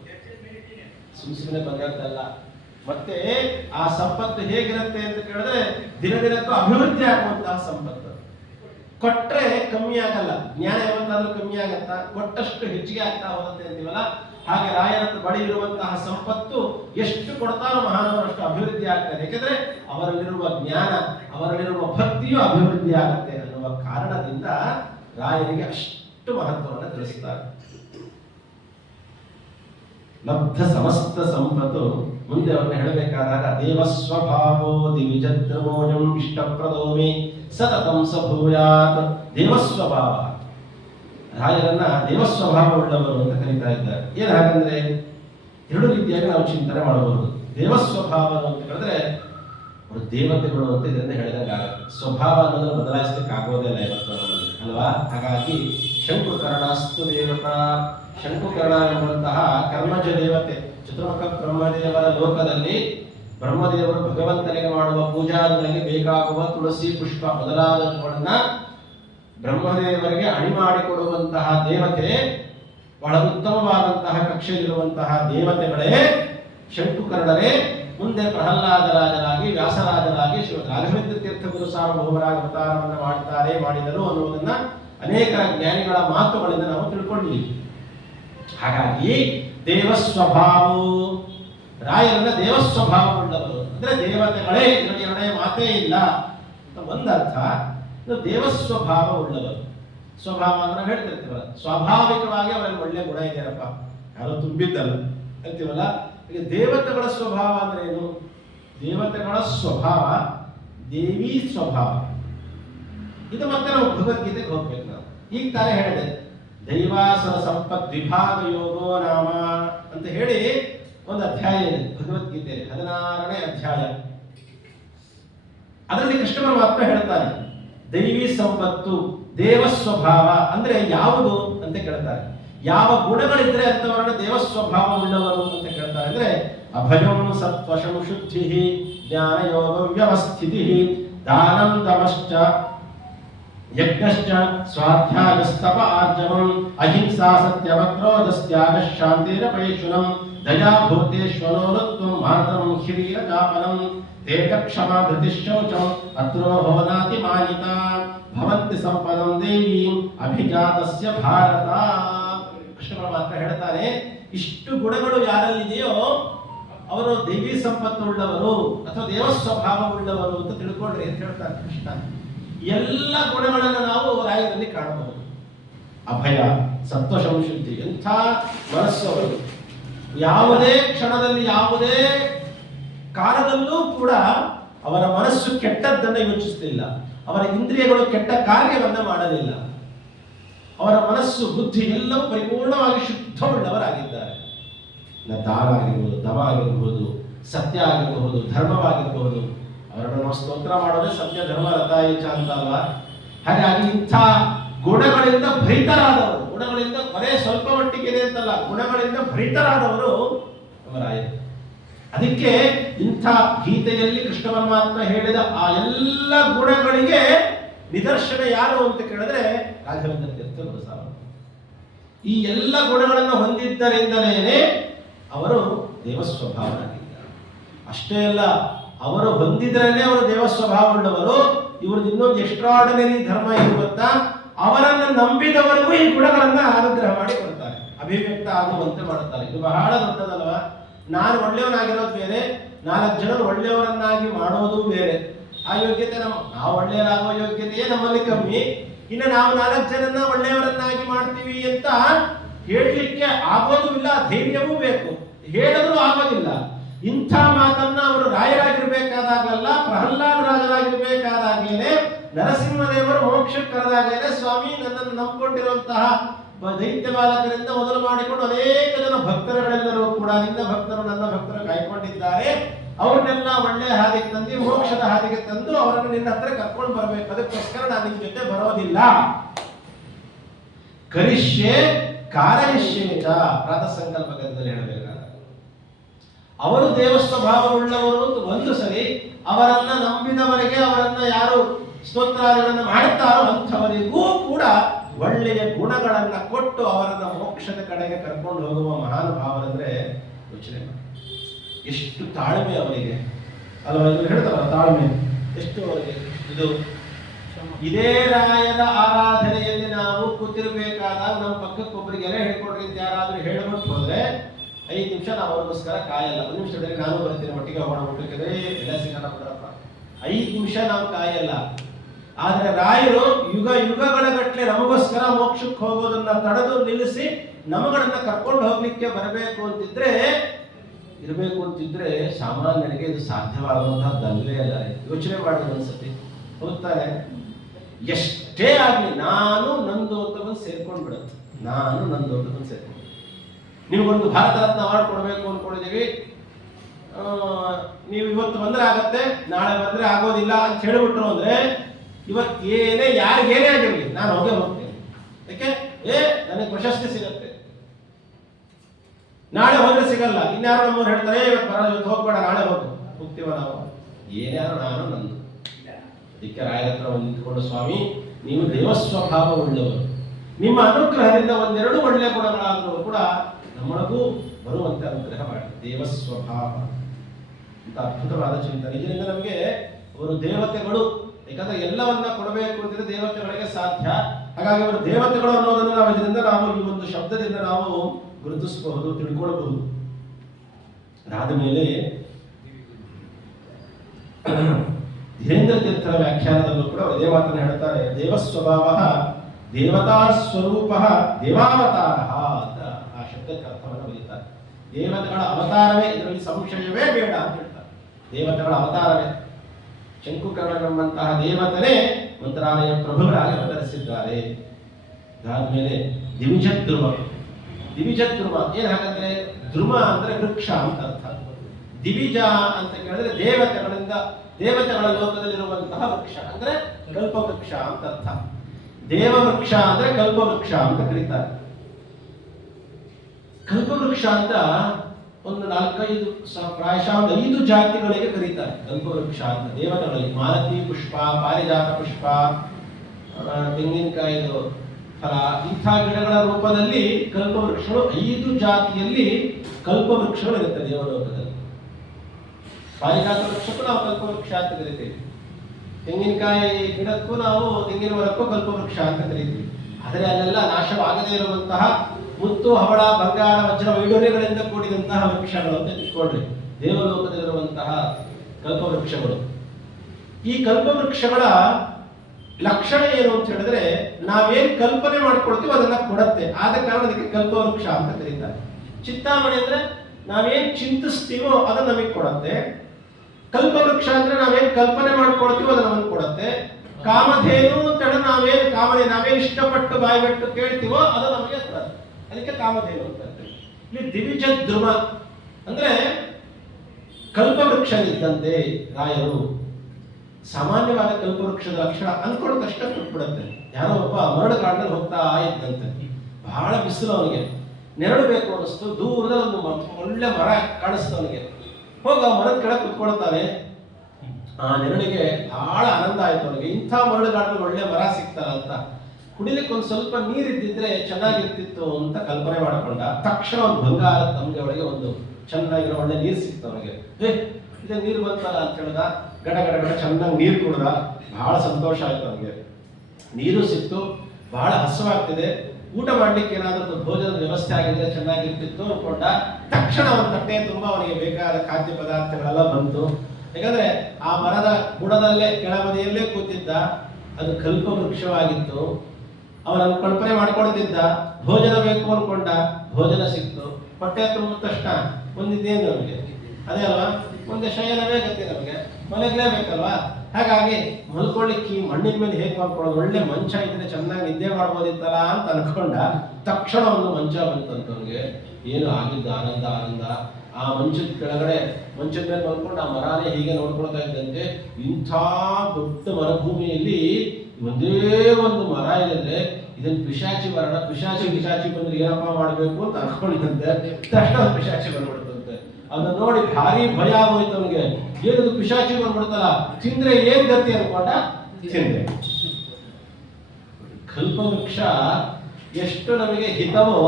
ಸುಮ್ಮನೆ ಬಂದದ್ದಲ್ಲ. ಮತ್ತೆ ಆ ಸಂಪತ್ತು ಹೇಗಿರುತ್ತೆ ಅಂತ ಕೇಳಿದ್ರೆ ದಿನ ದಿನಕ್ಕೂ ಅಭಿವೃದ್ಧಿ ಆಗುವಂತಹ ಸಂಪತ್ತು. ಕೊಟ್ರೆ ಕಮ್ಮಿ ಆಗಲ್ಲ, ಜ್ಞಾನ ಯಾವತ್ತಾದ್ರೂ ಕಮ್ಮಿ ಆಗತ್ತಾ? ಕೊಟ್ಟಷ್ಟು ಹೆಚ್ಚಿಗೆ ಆಗ್ತಾ ಹೋಗುತ್ತೆ ಅಂತೀವಲ್ಲ, ಹಾಗೆ ರಾಯರ ಬಳಿ ಇರುವಂತಹ ಸಂಪತ್ತು ಎಷ್ಟು ಕೊಡ್ತಾರೋ ಮಹಾನವರಷ್ಟು ಅಭಿವೃದ್ಧಿ ಆಗ್ತದೆ. ಯಾಕಂದ್ರೆ ಅವರಲ್ಲಿರುವ ಜ್ಞಾನ, ಅವರಲ್ಲಿರುವ ಭಕ್ತಿಯು ಅಭಿವೃದ್ಧಿ ಆಗುತ್ತೆ ಅನ್ನುವ ಕಾರಣದಿಂದ ರಾಯರಿಗೆ ಅಷ್ಟು ಮಹತ್ವವನ್ನು ತಿಳಿಸ್ತಾರೆ. ಲಬ್ಧ ಸಮಸ್ತ ಸಂಪತ್ತು ಮುಂದೆ ಅವನ್ನ ಹೇಳಬೇಕಾದಾಗ ದೇವಸ್ವಭಾವೋ ದಿವಿಜದ್ರಮೋಜಂ ಇಷ್ಟಪ್ರದೋಮಿ ಸತತಂ ಸಭೂಯಾತ್. ದೇವಸ್ವಭಾವ, ರಾಯರನ್ನ ದೇವಸ್ವಭಾವವುಳ್ಳವರು ಅಂತ ಕರೀತಾ ಇದ್ದಾರೆ. ಏನ್ ಹಾಗಂದ್ರೆ ಎರಡು ರೀತಿಯಾಗಿ ನಾವು ಚಿಂತನೆ ಮಾಡಬಹುದು. ದೇವಸ್ವಭಾವ ಅಂತ ಹೇಳಿದ್ರೆ ಅವರು ದೇವತೆಗಳು ಅಂತ ಇದರಿಂದ ಹೇಳಿದಂಗಾಗುತ್ತೆ. ಸ್ವಭಾವ ಅನ್ನೋದನ್ನು ಬದಲಾಯಿಸಲಿಕ್ಕೆ ಆಗೋದಿಲ್ಲ ಇವತ್ತು ನಮ್ಮಲ್ಲಿ ಅಲ್ವಾ? ಹಾಗಾಗಿ ಶಂಕುಕರ್ಣಾಸ್ತು ದೇವತಾ, ಶಂಕುಕರ್ಣ ಎಂಬಂತಹ ಕರ್ಮಜ ದೇವತೆ, ಚತುರ್ಮುಖ ಬ್ರಹ್ಮದೇವರ ಲೋಕದಲ್ಲಿ ಬ್ರಹ್ಮದೇವರು ಭಗವಂತನಿಗೆ ಮಾಡುವ ಪೂಜಾಗಳಿಗೆ ಬೇಕಾಗುವ ತುಳಸಿ ಪುಷ್ಪ ಮೊದಲಾದವುಗಳನ್ನ ಬ್ರಹ್ಮದೇವರಿಗೆ ಅಣಿ ಮಾಡಿಕೊಡುವಂತಹ ದೇವತೆ, ಬಹಳ ಉತ್ತಮವಾದಂತಹ ಕಕ್ಷೆಯಲ್ಲಿರುವಂತಹ ದೇವತೆಗಳೇ ಶಂಕುಕರ್ಣರೇ. ಮುಂದೆ ಪ್ರಹ್ಲಾದರಾಜರಾಗಿ, ವ್ಯಾಸರಾಜರಾಗಿ, ರಾಘವೇಂದ್ರ ತೀರ್ಥ ಗುರು ಸಾರ್ವಭೌಮರಾಗಿ ಅವತಾರವನ್ನು ಮಾಡಿದರು ಅನ್ನುವುದನ್ನ ಅನೇಕ ಜ್ಞಾನಿಗಳ ಮಾತುಗಳಿಂದ ನಾವು ತಿಳ್ಕೊಂಡಿದ್ದೀವಿ. ಹಾಗಾಗಿ ದೇವಸ್ವಭಾವವು, ರಾಯರನ್ನ ದೇವಸ್ವಭಾವವುಳ್ಳವರು ಅಂದ್ರೆ ದೇವತೆಗಳೇ, ಇದರಲ್ಲಿ ಎರಡನೇ ಮಾತೇ ಇಲ್ಲ ಅಂತ ಒಂದರ್ಥ. ದೇವಸ್ವಭಾವ ಉಳ್ಳವರು, ಸ್ವಭಾವ ಅಂದ್ರೆ ಹೇಳ್ತಿರ್ತೀವಲ್ಲ, ಸ್ವಾಭಾವಿಕವಾಗಿ ಅವರಲ್ಲಿ ಒಳ್ಳೆ ಗುಣ ಇದೆಯಪ್ಪ, ಯಾರೋ ತುಂಬಿದ್ದಲ್ಲ ಅಂತೀವಲ್ಲ. ಈಗ ದೇವತೆಗಳ ಸ್ವಭಾವ ಅಂದ್ರೆ ಏನು? ದೇವತೆಗಳ ಸ್ವಭಾವ ದೇವಿ ಸ್ವಭಾವ. ಇದು ಮತ್ತೆ ನಾವು ಭಗವದ್ಗೀತೆಗೆ ಹೋಗ್ಬೇಕು. ನಾವು ಈಗ ತಾನೇ ಹೇಳಿದೆ ದೈವಾಸುರ ಸಂಪತ್ ವಿಭಾಗ ಯೋಗೋ ನಾಮ ಅಂತ ಹೇಳಿ ಒಂದು ಅಧ್ಯಾಯ ಇದೆ ಭಗವದ್ಗೀತೆಯಲ್ಲಿ, 16ನೇ ಅಧ್ಯಾಯ. ಅದರಲ್ಲಿ ಕೃಷ್ಣ ಪರಮಾತ್ಮ ಹೇಳ್ತಾನೆ ದೈವಿ ಸಂಪತ್ತು ದೇವ ಸ್ವಭಾವ ಅಂದ್ರೆ ಯಾವುದು ಅಂತ ಕೇಳ್ತಾರೆ. ಯಾವ ಗುಣಗಳಿದ್ರೆ ಅಂತವರನ್ನ ದೇವ ಸ್ವಭಾವ ಉಳ್ಳವರು ಅಂತ ಕೇಳ್ತಾರೆ. ಅಂದ್ರೆ ಅಭಯಂ ಸತ್ವಶಂ ಶುದ್ಧಿ ಜ್ಞಾನ ಯೋಗ ವ್ಯವಸ್ಥಿತಿ ದಾನಂ ತಮಶ್ಚ ಯಜ್ಞಶ್ಚ ಸ್ವಾಧ್ಯಾಯಸ್ತಪ ಆರ್ಜವಂ ಅಹಿಂಸಾ ಸತ್ಯವಕ್ರೋಧಸ್ತ್ಯಾಗ ಶಾಂತಿರಪೈಶುನಂ ದಯಾ ಭೂತೇಶ್ವರೋತ್ವಂ ಮಾತರಂ ಹಿರಿಯ ಜಾಪನಂ ತೇಜ ಕ್ಷಮಾ ಧೃತಿಶೌಚಂ ಅದ್ರೋಹೋ ನಾತಿ ಮಾನಿತಾ ಭವಂತಿ ಸಂಪದಂ ದೇವೀಂ ಅಭಿಜಾತಸ್ಯ ಭಾರತ. ಕೃಷ್ಣ ಪರಮಾತ್ಮ ಹೇಳ್ತಾರೆ, ಇಷ್ಟು ಗುಣಗಳು ಯಾರಲ್ಲಿದೆಯೋ ಅವರು ದೇವಿ ಸಂಪತ್ತು ಉಳ್ಳವರು ಅಥವಾ ದೇವ ಸ್ವಭಾವ ಉಳ್ಳವರು ಅಂತ ತಿಳ್ಕೊಂಡ್ರಿ ಅಂತ ಹೇಳ್ತಾರೆ ಕೃಷ್ಣ. ಎಲ್ಲ ಗುಣಗಳನ್ನು ನಾವು ರಾಯರಲ್ಲಿ ಕಾಣಬಹುದು. ಅಭಯ, ಸತ್ವ ಸಂಶುದ್ಧಿ, ಎಂಥ ಮನಸ್ಸು ಅವರು. ಯಾವುದೇ ಕ್ಷಣದಲ್ಲಿ ಯಾವುದೇ ಕಾಲದಲ್ಲೂ ಕೂಡ ಅವರ ಮನಸ್ಸು ಕೆಟ್ಟದ್ದನ್ನು ಯೋಚಿಸಲಿಲ್ಲ, ಅವರ ಇಂದ್ರಿಯಗಳು ಕೆಟ್ಟ ಕಾರ್ಯವನ್ನ ಮಾಡಲಿಲ್ಲ. ಅವರ ಮನಸ್ಸು ಬುದ್ಧಿ ಎಲ್ಲವೂ ಪರಿಪೂರ್ಣವಾಗಿ ಶುದ್ಧವುಳ್ಳವರಾಗಿದ್ದಾರೆ. ದಾನ ಆಗಿರ್ಬೋದು, ದಮ ಆಗಿರಬಹುದು, ಸತ್ಯ ಆಗಿರಬಹುದು, ಧರ್ಮವಾಗಿರಬಹುದು. ಅವರನ್ನು ನಾವು ಸ್ತೋತ್ರ ಮಾಡೋದೇ ಸತ್ಯ ಧರ್ಮ ರಥಾಯಿಚ ಅಂತಲ್ವಾ. ಹಾಗಾಗಿ ಇಂಥ ಗುಣಗಳಿಂದ ಭರಿತರಾದವರು, ಗುಣಗಳಿಂದ ಬರೇ ಸ್ವಲ್ಪ ಮಟ್ಟಿಗೆ ಇದೆ ಅಂತಲ್ಲ, ಗುಣಗಳಿಂದ ಭರಿತರಾದವರು ಅವರಾಯಿತು. ಅದಕ್ಕೆ ಇಂಥ ಗೀತೆಯಲ್ಲಿ ಕೃಷ್ಣ ಪರಮಾತ್ಮ ಹೇಳಿದ ಆ ಎಲ್ಲ ಗುಣಗಳಿಗೆ ನಿದರ್ಶನ ಯಾರು ಅಂತ ಕೇಳಿದ್ರೆ ರಾಘವೇಂದ್ರ ತೀರ್ಥ ಗುರು ಸಾರ್ವಭೌಮ. ಈ ಎಲ್ಲ ಗುಣಗಳನ್ನು ಹೊಂದಿದ್ದರಿಂದಲೇ ಅವರು ದೇವಸ್ವಭಾವನಾಗಿದ್ದಾರೆ. ಅಷ್ಟೇ ಅಲ್ಲ, ಅವರು ಹೊಂದಿದ್ರೇ ಅವರು ದೇವಸ್ವಭಾವ ಉಳ್ಳವರು. ಇವ್ರದ್ದು ಇನ್ನೊಂದು ಎಕ್ಸ್ಟ್ರಾರ್ಡಿನರಿ ಧರ್ಮ ಇರುತ್ತಾ, ಅವರನ್ನು ನಂಬಿದವರಿಗೂ ಈ ಗುಣಗಳನ್ನ ಅನುಗ್ರಹ ಮಾಡಿ ಕೊಡ್ತಾರೆ, ಅಭಿವ್ಯಕ್ತ ಆಗುವಂತೆ ಮಾಡುತ್ತಾರೆ. ಇದು ಬಹಳ ದೊಡ್ಡದಲ್ವಾ. ನಾನು ಒಳ್ಳೆಯವನಾಗಿರೋದು ಬೇರೆ, 4 ಜನರು ಒಳ್ಳೆಯವರನ್ನಾಗಿ ಮಾಡೋದು ಬೇರೆ. ಆ ಯೋಗ್ಯತೆ ನಾವು ಒಳ್ಳೆಯವರಾಗುವ ಯೋಗ್ಯತೆಯೇ ನಮ್ಮಲ್ಲಿ ಕಮ್ಮಿ. ಇನ್ನು ನಾವು 4 ಜನನ್ನ ಒಳ್ಳೆಯವರನ್ನಾಗಿ ಮಾಡ್ತೀವಿ ಅಂತ ಹೇಳಲಿಕ್ಕೆ ಆಗೋದು ಇಲ್ಲ, ಧೈರ್ಯವೂ ಬೇಕು, ಹೇಳಿದ್ರೂ ಆಗೋದಿಲ್ಲ. ಇಂಥ ಮಾತನ್ನ ಅವರು ರಾಯರಾಗಿರ್ಬೇಕಾದಾಗಲ್ಲ, ಪ್ರಹ್ಲಾದರಾಜರಾಗಿರ್ಬೇಕಾದಾಗೇನೆ, ನರಸಿಂಹದೇವರು ಮೋಕ್ಷಕ್ಕೆ ಕರೆದಾಗೇನೆ, ಸ್ವಾಮಿ ನನ್ನನ್ನು ನಂಬಿಕೊಂಡಿರುವಂತಹ ದೈತ್ಯ ಬಾಲಕರಿಂದ ಮೊದಲು ಮಾಡಿಕೊಂಡು ಅನೇಕ ಜನ ಭಕ್ತರುಗಳೆಲ್ಲರೂ ಕೂಡ ನಿನ್ನ ಭಕ್ತರು ನನ್ನ ಭಕ್ತರು ಕಾಯ್ಕೊಂಡಿದ್ದಾರೆ, ಅವ್ರನ್ನೆಲ್ಲ ಒಳ್ಳೆ ಹಾದಿಗೆ ತಂದು ಮೋಕ್ಷದ ಹಾದಿಗೆ ತಂದು ಅವರನ್ನು ನಿನ್ನ ಹತ್ರ ಕರ್ಕೊಂಡು ಬರಬೇಕು. ಅದಕ್ಕೋಸ್ಕರ ನಾನು ನಿಮ್ ಜೊತೆ ಬರೋದಿಲ್ಲ. ಕರಿಷ್ಯೆ ಕಾರಯಿಷ್ಯೇತ ಪ್ರಾತಃ ಸಂಕಲ್ಪ ಗದ್ದದಲ್ಲಿ ಹೇಳಬೇಕಾದ ಅವರು ದೇವಸ್ವಭಾವವುಳ್ಳವರು ಅಂತ ಒಂದು ಸರಿ, ಅವರನ್ನ ನಂಬಿದವರಿಗೆ, ಅವರನ್ನ ಯಾರು ಸ್ತೋತ್ರಾದಿಗಳನ್ನು ಮಾಡುತ್ತಾರೋ ಅಂಥವರಿಗೂ ಕೂಡ ಒಳ್ಳೆಯ ಗುಣಗಳನ್ನ ಕೊಟ್ಟು ಅವರನ್ನ ಮೋಕ್ಷದ ಕಡೆಗೆ ಕರ್ಕೊಂಡು ಹೋಗುವ ಮಹಾನುಭಾವರಂದ್ರೆ ಯೋಚನೆ ಮಾಡಿ. ಎಷ್ಟು ತಾಳ್ಮೆ ಅವರಿಗೆ ಅಲ್ವಾ? ಇದು ಹೇಳ್ತಾರ ತಾಳ್ಮೆ ಎಷ್ಟು ಅವರಿಗೆ. ಇದು ಇದೇ ರಾಯರ ಆರಾಧನೆಯಲ್ಲಿ ನಾವು ಕೂತಿರ್ಬೇಕಾದಾಗ ನಮ್ಮ ಪಕ್ಕಕ್ಕೊಬ್ಬರಿಗೆಲ್ಲ ಹೇಳ್ಕೊಡ್ರಿ ಅಂತ ಯಾರಾದ್ರೂ ಹೇಳ್ಬಿಟ್ಟು ಹೋದ್ರೆ 5 ನಿಮಿಷ ನಾವು ಅವ್ರಿಗೋಸ್ಕರ ಕಾಯಲ್ಲ. 1 ನಿಮಿಷದಲ್ಲಿ ನಾನು ಬರ್ತೀನಿ ಒಟ್ಟಿಗೆ ಹೋಗೋಣ ಊಟಕ್ಕೆ ಎಲ್ಲ ಸಿಗೋಣ ಬಿಡಪ್ಪ. 5 ನಿಮಿಷ ನಾವು ಕಾಯಲ್ಲ. ಆದ್ರೆ ರಾಯರು ಯುಗ ಯುಗಗಳ ಗಟ್ಟಲೆ ನಮಗೋಸ್ಕರ ಮೋಕ್ಷಕ್ಕೆ ಹೋಗೋದನ್ನ ತಡೆದು ನಿಲ್ಲಿಸಿ ನಮಗಳನ್ನ ಕರ್ಕೊಂಡು ಹೋಗ್ಲಿಕ್ಕೆ ಬರಬೇಕು ಅಂತಿದ್ರೆ ಸಾಮಾನ್ಯನಿಗೆ ಇದು ಸಾಧ್ಯವಾಗುವಂತಹದ್ದಲ್ಲೇ ಅಲ್ಲ. ಯೋಚನೆ ಮಾಡಿದ ಒಂದ್ಸತಿ ಹೋಗ್ತಾರೆ, ಎಷ್ಟೇ ಆಗ್ಲಿ ನಾನು ನಂದು ಅಂತ ಬಂದು ಸೇರ್ಕೊಂಡು ಬಿಡುತ್ತೆ. ನಾನು ನಂದು ಅಂತ ಬಂದು ಸೇರ್ಕೊಂಡು ನಿಮ್ಗೊಂದು ಭಾರತ ರತ್ನ ಅವಾರ್ಡ್ ಕೊಡಬೇಕು ಅನ್ಕೊಂಡಿದೀವಿ, ನೀವು ಇವತ್ತು ಬಂದ್ರೆ ಆಗತ್ತೆ, ನಾಳೆ ಬಂದ್ರೆ ಆಗೋದಿಲ್ಲ ಅಂತ ಹೇಳ್ಬಿಟ್ರು ಅಂದ್ರೆ ಇವತ್ತೇನೇ ಯಾರಿಗೇನೇ ಆಗಿರ್ಲಿ ನಾನು ಹೋಗ್ತೇನೆ. ಯಾಕೆ ನನಗೆ ಪ್ರಶಸ್ತಿ ಸಿಗತ್ತೆ. ನಾಳೆ ಹೋದ್ರೆ ಸಿಗಲ್ಲ. ಇನ್ಯಾರು ನಮ್ಮವ್ರು ಹೇಳ್ತಾರೆ ಇವತ್ತು ಬರೋದು, ಇವತ್ತು ಹೋಗ್ಬೇಡ ನಾಳೆ ಹೋಗ್ತೀವ ನಾವು. ಏನ್ಯಾರು ನಾನು ನಂದು. ಅದಕ್ಕೆ ರಾಯರ ಹತ್ರ ಒಂದು ನಿಂತ್ಕೊಂಡು, ಸ್ವಾಮಿ ನೀವು ದೇವಸ್ವಭಾವ ಉಳ್ಳವರು, ನಿಮ್ಮ ಅನುಗ್ರಹದಿಂದ ಒಂದೆರಡು ಒಳ್ಳೆಯ ಗುಣಗಳಾದರೂ ಕೂಡ ನಮ್ಮೊಳಗೂ ಬರುವಂತೆ ಅನುಗ್ರಹ ಮಾಡಿ. ದೇವಸ್ವಭಾವ ಅಂತ ಅದ್ಭುತವಾದ ಚಿಂತನೆ. ಇದರಿಂದ ನಮಗೆ ಅವರು ದೇವತೆಗಳು, ಯಾಕಂದ್ರೆ ಎಲ್ಲವನ್ನ ಕೊಡಬೇಕು ಅಂತಿದ್ರೆ ದೇವತೆಗಳಿಗೆ ಸಾಧ್ಯ. ಹಾಗಾಗಿ ಅವರು ದೇವತೆಗಳು ಅನ್ನೋದನ್ನು ನಾವು ಇದರಿಂದ ನಾವು ಈ ಒಂದು ಶಬ್ದದಿಂದ ನಾವು ಗುರುತಿಸಬಹುದು, ತಿಳ್ಕೊಳ್ಬಹುದು. ಅದಾದ ಮೇಲೆ ಧೀರೇಂದ್ರ ತೀರ್ಥರ ವ್ಯಾಖ್ಯಾನದಲ್ಲೂ ಕೂಡ ಇದೇ ಮಾತನ್ನು ಹೇಳ್ತಾರೆ. ದೇವಸ್ವಭಾವ ದೇವತಾ ಸ್ವರೂಪ ದೇವಾವತಾರ ಅಂತ ಆ ಶಬ್ದಕ್ಕೆ ಅರ್ಥವನ್ನು ಬರೀತಾರೆ. ದೇವತೆಗಳ ಅವತಾರವೇ, ಇದರಲ್ಲಿ ಸಂಶಯವೇ ಬೇಡ ಅಂತ ಹೇಳ್ತಾರೆ. ದೇವತೆಗಳ ಅವತಾರವೇ. ಶಂಕುಕರ್ಣನಂತಹ ದೇವತನೇ ಮಂತ್ರಾಲಯ ಪ್ರಭುಗಳಾಗಿ ಅವತರಿಸಿದ್ದಾರೆ. ಅದಾದ್ಮೇಲೆ ದಿವಿಜದ್ರುಮ. ದಿವಿಜದ್ರುಮ ಏನ್ ಹಾಗಂದ್ರೆ, ಧ್ರುವ ಅಂದ್ರೆ ವೃಕ್ಷ ಅಂತ ಅರ್ಥ. ದಿವಿಜ ಅಂತ ಕೇಳಿದ್ರೆ ದೇವತೆಗಳ ಲೋಕದಲ್ಲಿರುವಂತಹ ವೃಕ್ಷ ಅಂದ್ರೆ ಕಲ್ಪವೃಕ್ಷ ಅಂತ ಅರ್ಥ. ದೇವವೃಕ್ಷ ಅಂದ್ರೆ ಕಲ್ಪವೃಕ್ಷ ಅಂತ ಕರೀತಾರೆ. ಕಲ್ಪವೃಕ್ಷ ಅಂತ ಒಂದು 4-5 ಪ್ರಾಯಶಃ 5 ಜಾತಿಗಳಿಗೆ ಕರೀತಾರೆ ಕಲ್ಪವೃಕ್ಷ ಅಂತ. ದೇವತೆಗಳಲ್ಲಿ ಮಾಲತಿ ಪುಷ್ಪ, ಪಾರಿಜಾತ ಪುಷ್ಪ, ತೆಂಗಿನಕಾಯಿದು ಫಲ, ಇಂಥ ಗಿಡಗಳ ರೂಪದಲ್ಲಿ ಕಲ್ಪವೃಕ್ಷಗಳು 5 ಜಾತಿಯಲ್ಲಿ ಕಲ್ಪವೃಕ್ಷಗಳು ಇರುತ್ತೆ ದೇವಲೋಕದಲ್ಲಿ. ಪಾರಿಜಾತ ವೃಕ್ಷಕ್ಕೂ ನಾವು ಕಲ್ಪವೃಕ್ಷ ಅಂತ ಕರಿತೀವಿ. ತೆಂಗಿನಕಾಯಿ ಗಿಡಕ್ಕೂ ನಾವು ತೆಂಗಿನ ಮರಕ್ಕೂ ಕಲ್ಪವೃಕ್ಷ ಅಂತ ಕರಿತೀವಿ. ಆದರೆ ಅಲ್ಲೆಲ್ಲ ನಾಶವಾಗದೇ ಇರುವಂತಹ ಮುತ್ತು, ಹವಳ, ಬಂಗಾರ, ವಜ್ರ, ವೈಡೂರ್ಯಗಳಿಂದ ಕೂಡಿದಂತಹ ವೃಕ್ಷಗಳು ಅಂತ ತಿಳ್ಕೊಳ್ರಿ ದೇವಲೋಕದಲ್ಲಿರುವಂತಹ ಕಲ್ಪವೃಕ್ಷಗಳು. ಈ ಕಲ್ಪವೃಕ್ಷಗಳ ಲಕ್ಷಣ ಏನು ಅಂತ ಹೇಳಿದ್ರೆ, ನಾವೇನ್ ಕಲ್ಪನೆ ಮಾಡ್ಕೊಳ್ತೀವೋ ಅದನ್ನ ಕೊಡತ್ತೆ. ಆದ ಕಾರಣ ಅದಕ್ಕೆ ಕಲ್ಪವೃಕ್ಷ ಅಂತ ಕರೀತಾರೆ. ಚಿಂತಾಮಣಿ ಅಂದ್ರೆ ನಾವೇನ್ ಚಿಂತಿಸ್ತೀವೋ ಅದನ್ನ ನಮಗೆ ಕೊಡತ್ತೆ. ಕಲ್ಪವೃಕ್ಷ ಅಂದ್ರೆ ನಾವೇನ್ ಕಲ್ಪನೆ ಮಾಡ್ಕೊಳ್ತೀವೋ ಅದು ನಮಗೆ ಕೊಡತ್ತೆ. ಕಾಮಧೇನು ಅಂತ ಹೇಳಿದ್ರೆ ನಾವೇನ್ ಇಷ್ಟಪಟ್ಟು ಬಾಯ್ಬಿಟ್ಟು ಕೇಳ್ತೀವೋ ಅದು ನಮಗೆ ಕೊಡತ್ತೆ. ಅದಕ್ಕೆ ಕಾಮಧೇನು ಅಂತ. ಇಲ್ಲಿ ದಿವಿಜ ಧ್ರುವ ಅಂದ್ರೆ ಕಲ್ಪವೃಕ್ಷ ಇದ್ದಂತೆ ರಾಯರು. ಸಾಮಾನ್ಯವಾದ ಕಲ್ಪವೃಕ್ಷದ ಲಕ್ಷಣ ಅನ್ಕೊಳ್ಳೋ ಕಷ್ಟ ಕೊಟ್ಬಿಡತ್ತೆ. ಯಾರೋ ಒಬ್ಬ ಮರಳು ಕಾಡಿನಲ್ಲಿ ಹೋಗ್ತಾ ಇದ್ದಂತೆ, ಬಹಳ ಬಿಸಿಲು ಅವನಿಗೆ, ನೆರಳು ಬೇಕು ಅನ್ನಿಸ್ತು. ದೂರದಲ್ಲಿ ಒಂದು ಒಳ್ಳೆ ಮರ ಕಾಣಿಸ್ತು ಅವನಿಗೆ. ಹೋಗ ಮರದ ಕೆಳಗೆ ಕುತ್ಕೊಳ್ತಾನೆ. ಆ ನೆರಳಿಗೆ ಬಹಳ ಆನಂದ ಆಯ್ತು ಅವನಿಗೆ. ಇಂಥ ಮರಳುಗಾಡಲ್ಲಿ ಒಳ್ಳೆ ಮರ ಸಿಗ್ತಾರ ಅಂತ. ಕುಡಿಲಿಕ್ಕೆ ಒಂದು ಸ್ವಲ್ಪ ನೀರಿದ್ದಿದ್ರೆ ಚೆನ್ನಾಗಿರ್ತಿತ್ತು ಅಂತ ಕಲ್ಪನೆ ಮಾಡಿಕೊಂಡ. ತಕ್ಷಣ ಒಂದು ಬಂಗಾರ ತಮಗೆ ಒಳಗೆ ಒಂದು ಚೆನ್ನಾಗಿರೋ ಒಳ್ಳೆ ನೀರು ಸಿಕ್ತು ಅವನಿಗೆ. ಇದೇ ನೀರು ಬಂತಲ್ಲ ಅಂತ ಹೇಳ್ದ. ಗಡ ಗಡ ಗಡ ಚೆನ್ನಾಗಿ ನೀರು ಕುಡ್ದ. ಬಹಳ ಸಂತೋಷ ಆಯ್ತು ಅವನಿಗೆ. ನೀರು ಸಿಕ್ತು, ಬಹಳ ಹಸುವಾಗ್ತಿದೆ, ಊಟ ಮಾಡ್ಲಿಕ್ಕೆ ಏನಾದ್ರೂ ಭೋಜನದ ವ್ಯವಸ್ಥೆ ಆಗಿದ್ರೆ ಚೆನ್ನಾಗಿರ್ತಿತ್ತು ಅನ್ಕೊಂಡ. ತಕ್ಷಣ ಒಂದು ತಟ್ಟೆ ತುಂಬಾ ಅವನಿಗೆ ಬೇಕಾದ ಖಾದ್ಯ ಪದಾರ್ಥಗಳೆಲ್ಲ ಬಂತು. ಯಾಕಂದ್ರೆ ಆ ಮರದ ಬುಡದಲ್ಲೇ ಕೆಳಬದಿಯಲ್ಲೇ ಕೂತಿದ್ದ. ಅದು ಕಲ್ಪವೃಕ್ಷವಾಗಿತ್ತು. ಅವನನ್ನು ಕಲ್ಪನೆ ಮಾಡ್ಕೊಳ್ತಿದ್ದ. ಭೋಜನ ಬೇಕು ಅನ್ಕೊಂಡ, ಭೋಜನ ಸಿಕ್ತು. ಹೊಟ್ಟೆ ತುಂಬ ತಕ್ಷಣ ಒಂದಿದ್ದೇನು ನಮಗೆ, ಅದೇ ಅಲ್ವಾ, ಮುಂದೆ ಶಯನವೇ ಗತಿ, ನಮಗೆ ಮಲಗಲೇಬೇಕಲ್ವಾ. ಹಾಗಾಗಿ ಮಲ್ಕೊಳ್ಳಿಕ್ಕೆ ಮಣ್ಣಿನ ಮೇಲೆ ಹೇಗೆ ಮಾಡ್ಕೊಳ್ಳೋದು, ಒಳ್ಳೆ ಮಂಚ ಇದ್ರೆ ಚೆನ್ನಾಗಿ ನಿದ್ದೆ ಮಾಡ್ಬೋದಿತ್ತಲ್ಲ ಅಂತ ಅನ್ಕೊಂಡ. ತಕ್ಷಣ ಒಂದು ಮಂಚ ಬಂತಂತವ್ನಿಗೆ. ಏನು ಆಗಿದ್ದ ಆನಂದ. ಆ ಮಂಚದ ಕೆಳಗಡೆ, ಮಂಚದ ಮೇಲೆ ಮಲ್ಕೊಂಡು ಆ ಮರಾನೇ ಹೀಗೆ ನೋಡ್ಕೊಳ್ತಾ ಇದ್ದಂತೆ. ಇಂಥ ದೊಡ್ಡ ಮರುಭೂಮಿಯಲ್ಲಿ ಒಂದೇ ಒಂದು ಮರ ಇದೆ. ಇದನ್ನು ಪಿಶಾಚಿ ಮರಣ, ಪಿಶಾಚಿ ಬಂದ್ರೆ ಏನಪ್ಪ ಮಾಡಬೇಕು ಅಂತ ಅನ್ಕೊಂಡಿದ್ದಂತೆ. ತಕ್ಷಣ ಪಿಶಾಚಿ ಬಂದ್ಬಿಡ್ತಂತೆ. ಅದನ್ನ ನೋಡಿ ಭಾರಿ ಭಯ ಆಗೋಯ್ತು ಅವನಿಗೆ. ಏನದು ಪಿಶಾಚಿ ಬಂದ್ಬಿಡ್ತಲ್ಲ, ತಿಂದ್ರೆ ಏನ್ ಗತಿ ಅನ್ಕೊಂಡ, ತಿಂದ್ರೆ. ಕಲ್ಪವೃಕ್ಷ ಎಷ್ಟು ನಮಗೆ ಹಿತವೋ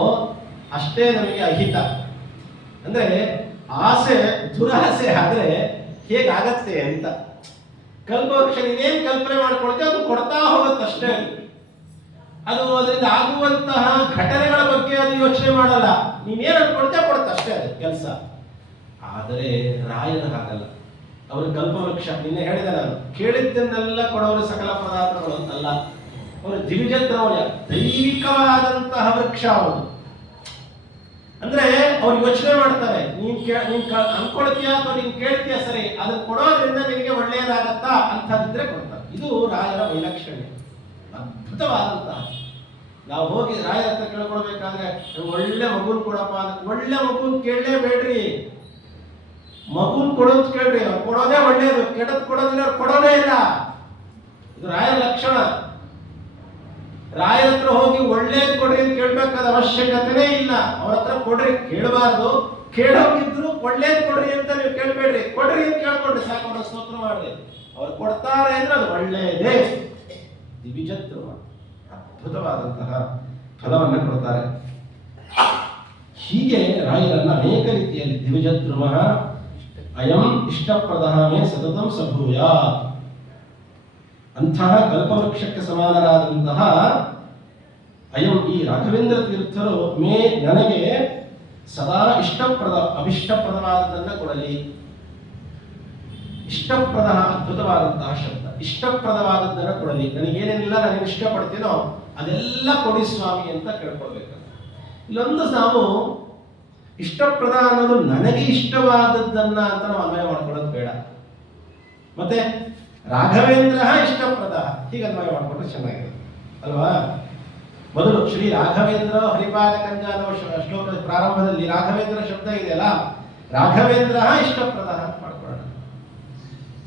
ಅಷ್ಟೇ ನಮಗೆ ಅಹಿತ. ಅಂದ್ರೆ ಆಸೆ ದುರಾಸೆ ಆದ್ರೆ ಹೇಗಾಗತ್ತೆ ಅಂತ. ಕಲ್ಪವೃಕ್ಷ ನೀನೇನ್ ಕಲ್ಪನೆ ಮಾಡ್ಕೊಳ್ತೇವೆ ಅದು ಕೊಡ್ತಾ ಹೋಗುತ್ತಷ್ಟೇ. ಅದು ಅದರಿಂದ ಆಗುವಂತಹ ಘಟನೆಗಳ ಬಗ್ಗೆ ಅದು ಯೋಚನೆ ಮಾಡಲ್ಲ. ನೀನೇನ್ ಅನ್ಕೊಳ್ತೇವೆ ಕೊಡುತ್ತಷ್ಟೇ ಅದು ಕೆಲಸ. ಆದರೆ ರಾಯನ ಹಾಗಲ್ಲ. ಅವರು ಕಲ್ಪವೃಕ್ಷ, ನಿನ್ನೆ ಹೇಳಿದೆ ನಾನು, ಕೇಳಿದ್ದನ್ನೆಲ್ಲ ಕೊಡೋರು ಸಕಲ ಪದಾರ್ಥಗಳು ಅಂತಲ್ಲ. ಅವರು ದಿವಿಜದ್ರವಯ ದೈವಿಕವಾದಂತಹ ವೃಕ್ಷ ಅವರು. ಅಂದ್ರೆ ಅವ್ರು ಯೋಚನೆ ಮಾಡ್ತಾರೆ, ನೀನ್ ಅನ್ಕೊಳ್ತೀಯ ಅಥವಾ ನೀನ್ ಕೇಳ್ತೀಯ ಸರಿ, ಅದನ್ನ ಕೊಡೋದ್ರಿಂದ ನಿನಗೆ ಒಳ್ಳೆಯದಾಗತ್ತಾ ಅಂತಂದ್ರೆ ಕೊಡ್ತಾರೆ. ಇದು ರಾಯರ ವೈಲಕ್ಷಣ್ಯ, ಅದ್ಭುತವಾದಂತಹ. ನಾವು ಹೋಗಿ ರಾಯರ ಹತ್ರ ಕೇಳ್ಕೊಳ್ಬೇಕಾದ್ರೆ ಒಳ್ಳೆ ಮಗುನ್ ಕೊಡಪ್ಪ ಅಂತ, ಒಳ್ಳೆ ಮಗುನ್ ಕೇಳಲೇಬೇಡ್ರಿ, ಮಗುನ್ ಕೊಡೋದ್ ಕೇಳ್ರಿ. ಅವ್ರು ಕೊಡೋದೇ ಒಳ್ಳೇದು, ಕೆಡದ್ ಕೊಡೋದಿಲ್ಲ, ಅವ್ರು ಕೊಡೋದೇ ಇಲ್ಲ. ಇದು ರಾಯರ ಲಕ್ಷಣ. ರಾಯರ ಹತ್ರ ಹೋಗಿ ಒಳ್ಳೇದು ಕೊಡ್ರಿ ಅಂತ ಕೇಳ್ಬೇಕಾದ ಅವಶ್ಯಕತೆನೇ ಇಲ್ಲ. ಅವ್ರ ಹತ್ರ ಕೊಡ್ರಿ ಕೇಳಬಾರ್ದು, ಕೇಳೋಗಿದ್ರು ಒಳ್ಳೇದು ಕೊಡ್ರಿ ಅಂತ ನೀವು ಕೇಳ್ಬೇಡ್ರಿ, ಕೊಡ್ರಿ ಅಂತ ಕೇಳ್ಕೊಂಡ್ರಿ ಸಾಕು, ಅವ್ರ ಸ್ತೋತ್ರ ಮಾಡ್ರಿ. ಅವ್ರು ಕೊಡ್ತಾರೆ ಅಂದ್ರೆ ಅದು ಒಳ್ಳೆಯದೇ. ದಿವಿಜತ್ವ ಅದ್ಭುತವಾದಂತಹ ಫಲವನ್ನು ಕೊಡ್ತಾರೆ. ಹೀಗೆ ರಾಯರನ್ನ ಅನೇಕ ರೀತಿಯಲ್ಲಿ ದಿವಿಜದ್ರುಮ ಅಯಂ ಇಷ್ಟಪ್ರದ ಮೇ ಸತತಂ ಸಭೂಯ, ಅಂತಹ ಕಲ್ಪವೃಕ್ಷಕ್ಕೆ ಸಮಾನರಾದಂತಹ ಅಯಂ ಈ ರಾಘವೇಂದ್ರ ತೀರ್ಥರು ಮೇ ನನಗೆ ಸದಾ ಇಷ್ಟಪ್ರದ ಅಭಿಷ್ಟಪ್ರದವಾದದನ್ನ ಕೊಡಲಿ. ಇಷ್ಟಪ್ರದ ಅದ್ಭುತವಾದಂತಹ ಶಬ್ದ. ಇಷ್ಟಪ್ರದವಾದದ್ದನ್ನ ಕೊಡಲಿ, ನನಗೇನೇನಿಲ್ಲ ನನಗೆ ಇಷ್ಟಪಡ್ತೀನೋ ಅದೆಲ್ಲ ಕೊಡಿ ಸ್ವಾಮಿ ಅಂತ ಕೇಳ್ಕೊಳ್ಬೇಕು. ಇಲ್ಲೊಂದು ನಾವು ಇಷ್ಟಪ್ರದ ಅನ್ನೋದು ನನಗೆ ಇಷ್ಟವಾದದ್ದನ್ನ ಅಂತ ನಾವು ಅನ್ವಯ ಮಾಡ್ಕೊಳ್ಳೋದು ಬೇಡ. ಮತ್ತೆ ರಾಘವೇಂದ್ರ ಇಷ್ಟಪ್ರದ ಹೀಗೆ ಅನ್ವಯ ಮಾಡ್ಕೊಂಡ್ರೆ ಚೆನ್ನಾಗಿರುತ್ತೆ ಅಲ್ವಾ. ಮೊದಲು ಶ್ರೀ ರಾಘವೇಂದ್ರ ಹರಿಪಾದ ಕಂಜ ಅನ್ನೋ ಶ್ಲೋಕದ ಪ್ರಾರಂಭದಲ್ಲಿ ರಾಘವೇಂದ್ರ ಶಬ್ದ ಇದೆಯಲ್ಲ, ರಾಘವೇಂದ್ರ ಇಷ್ಟಪ್ರದ ಅಂತ ಮಾಡ್ಕೊಳ್ಳೋಣ.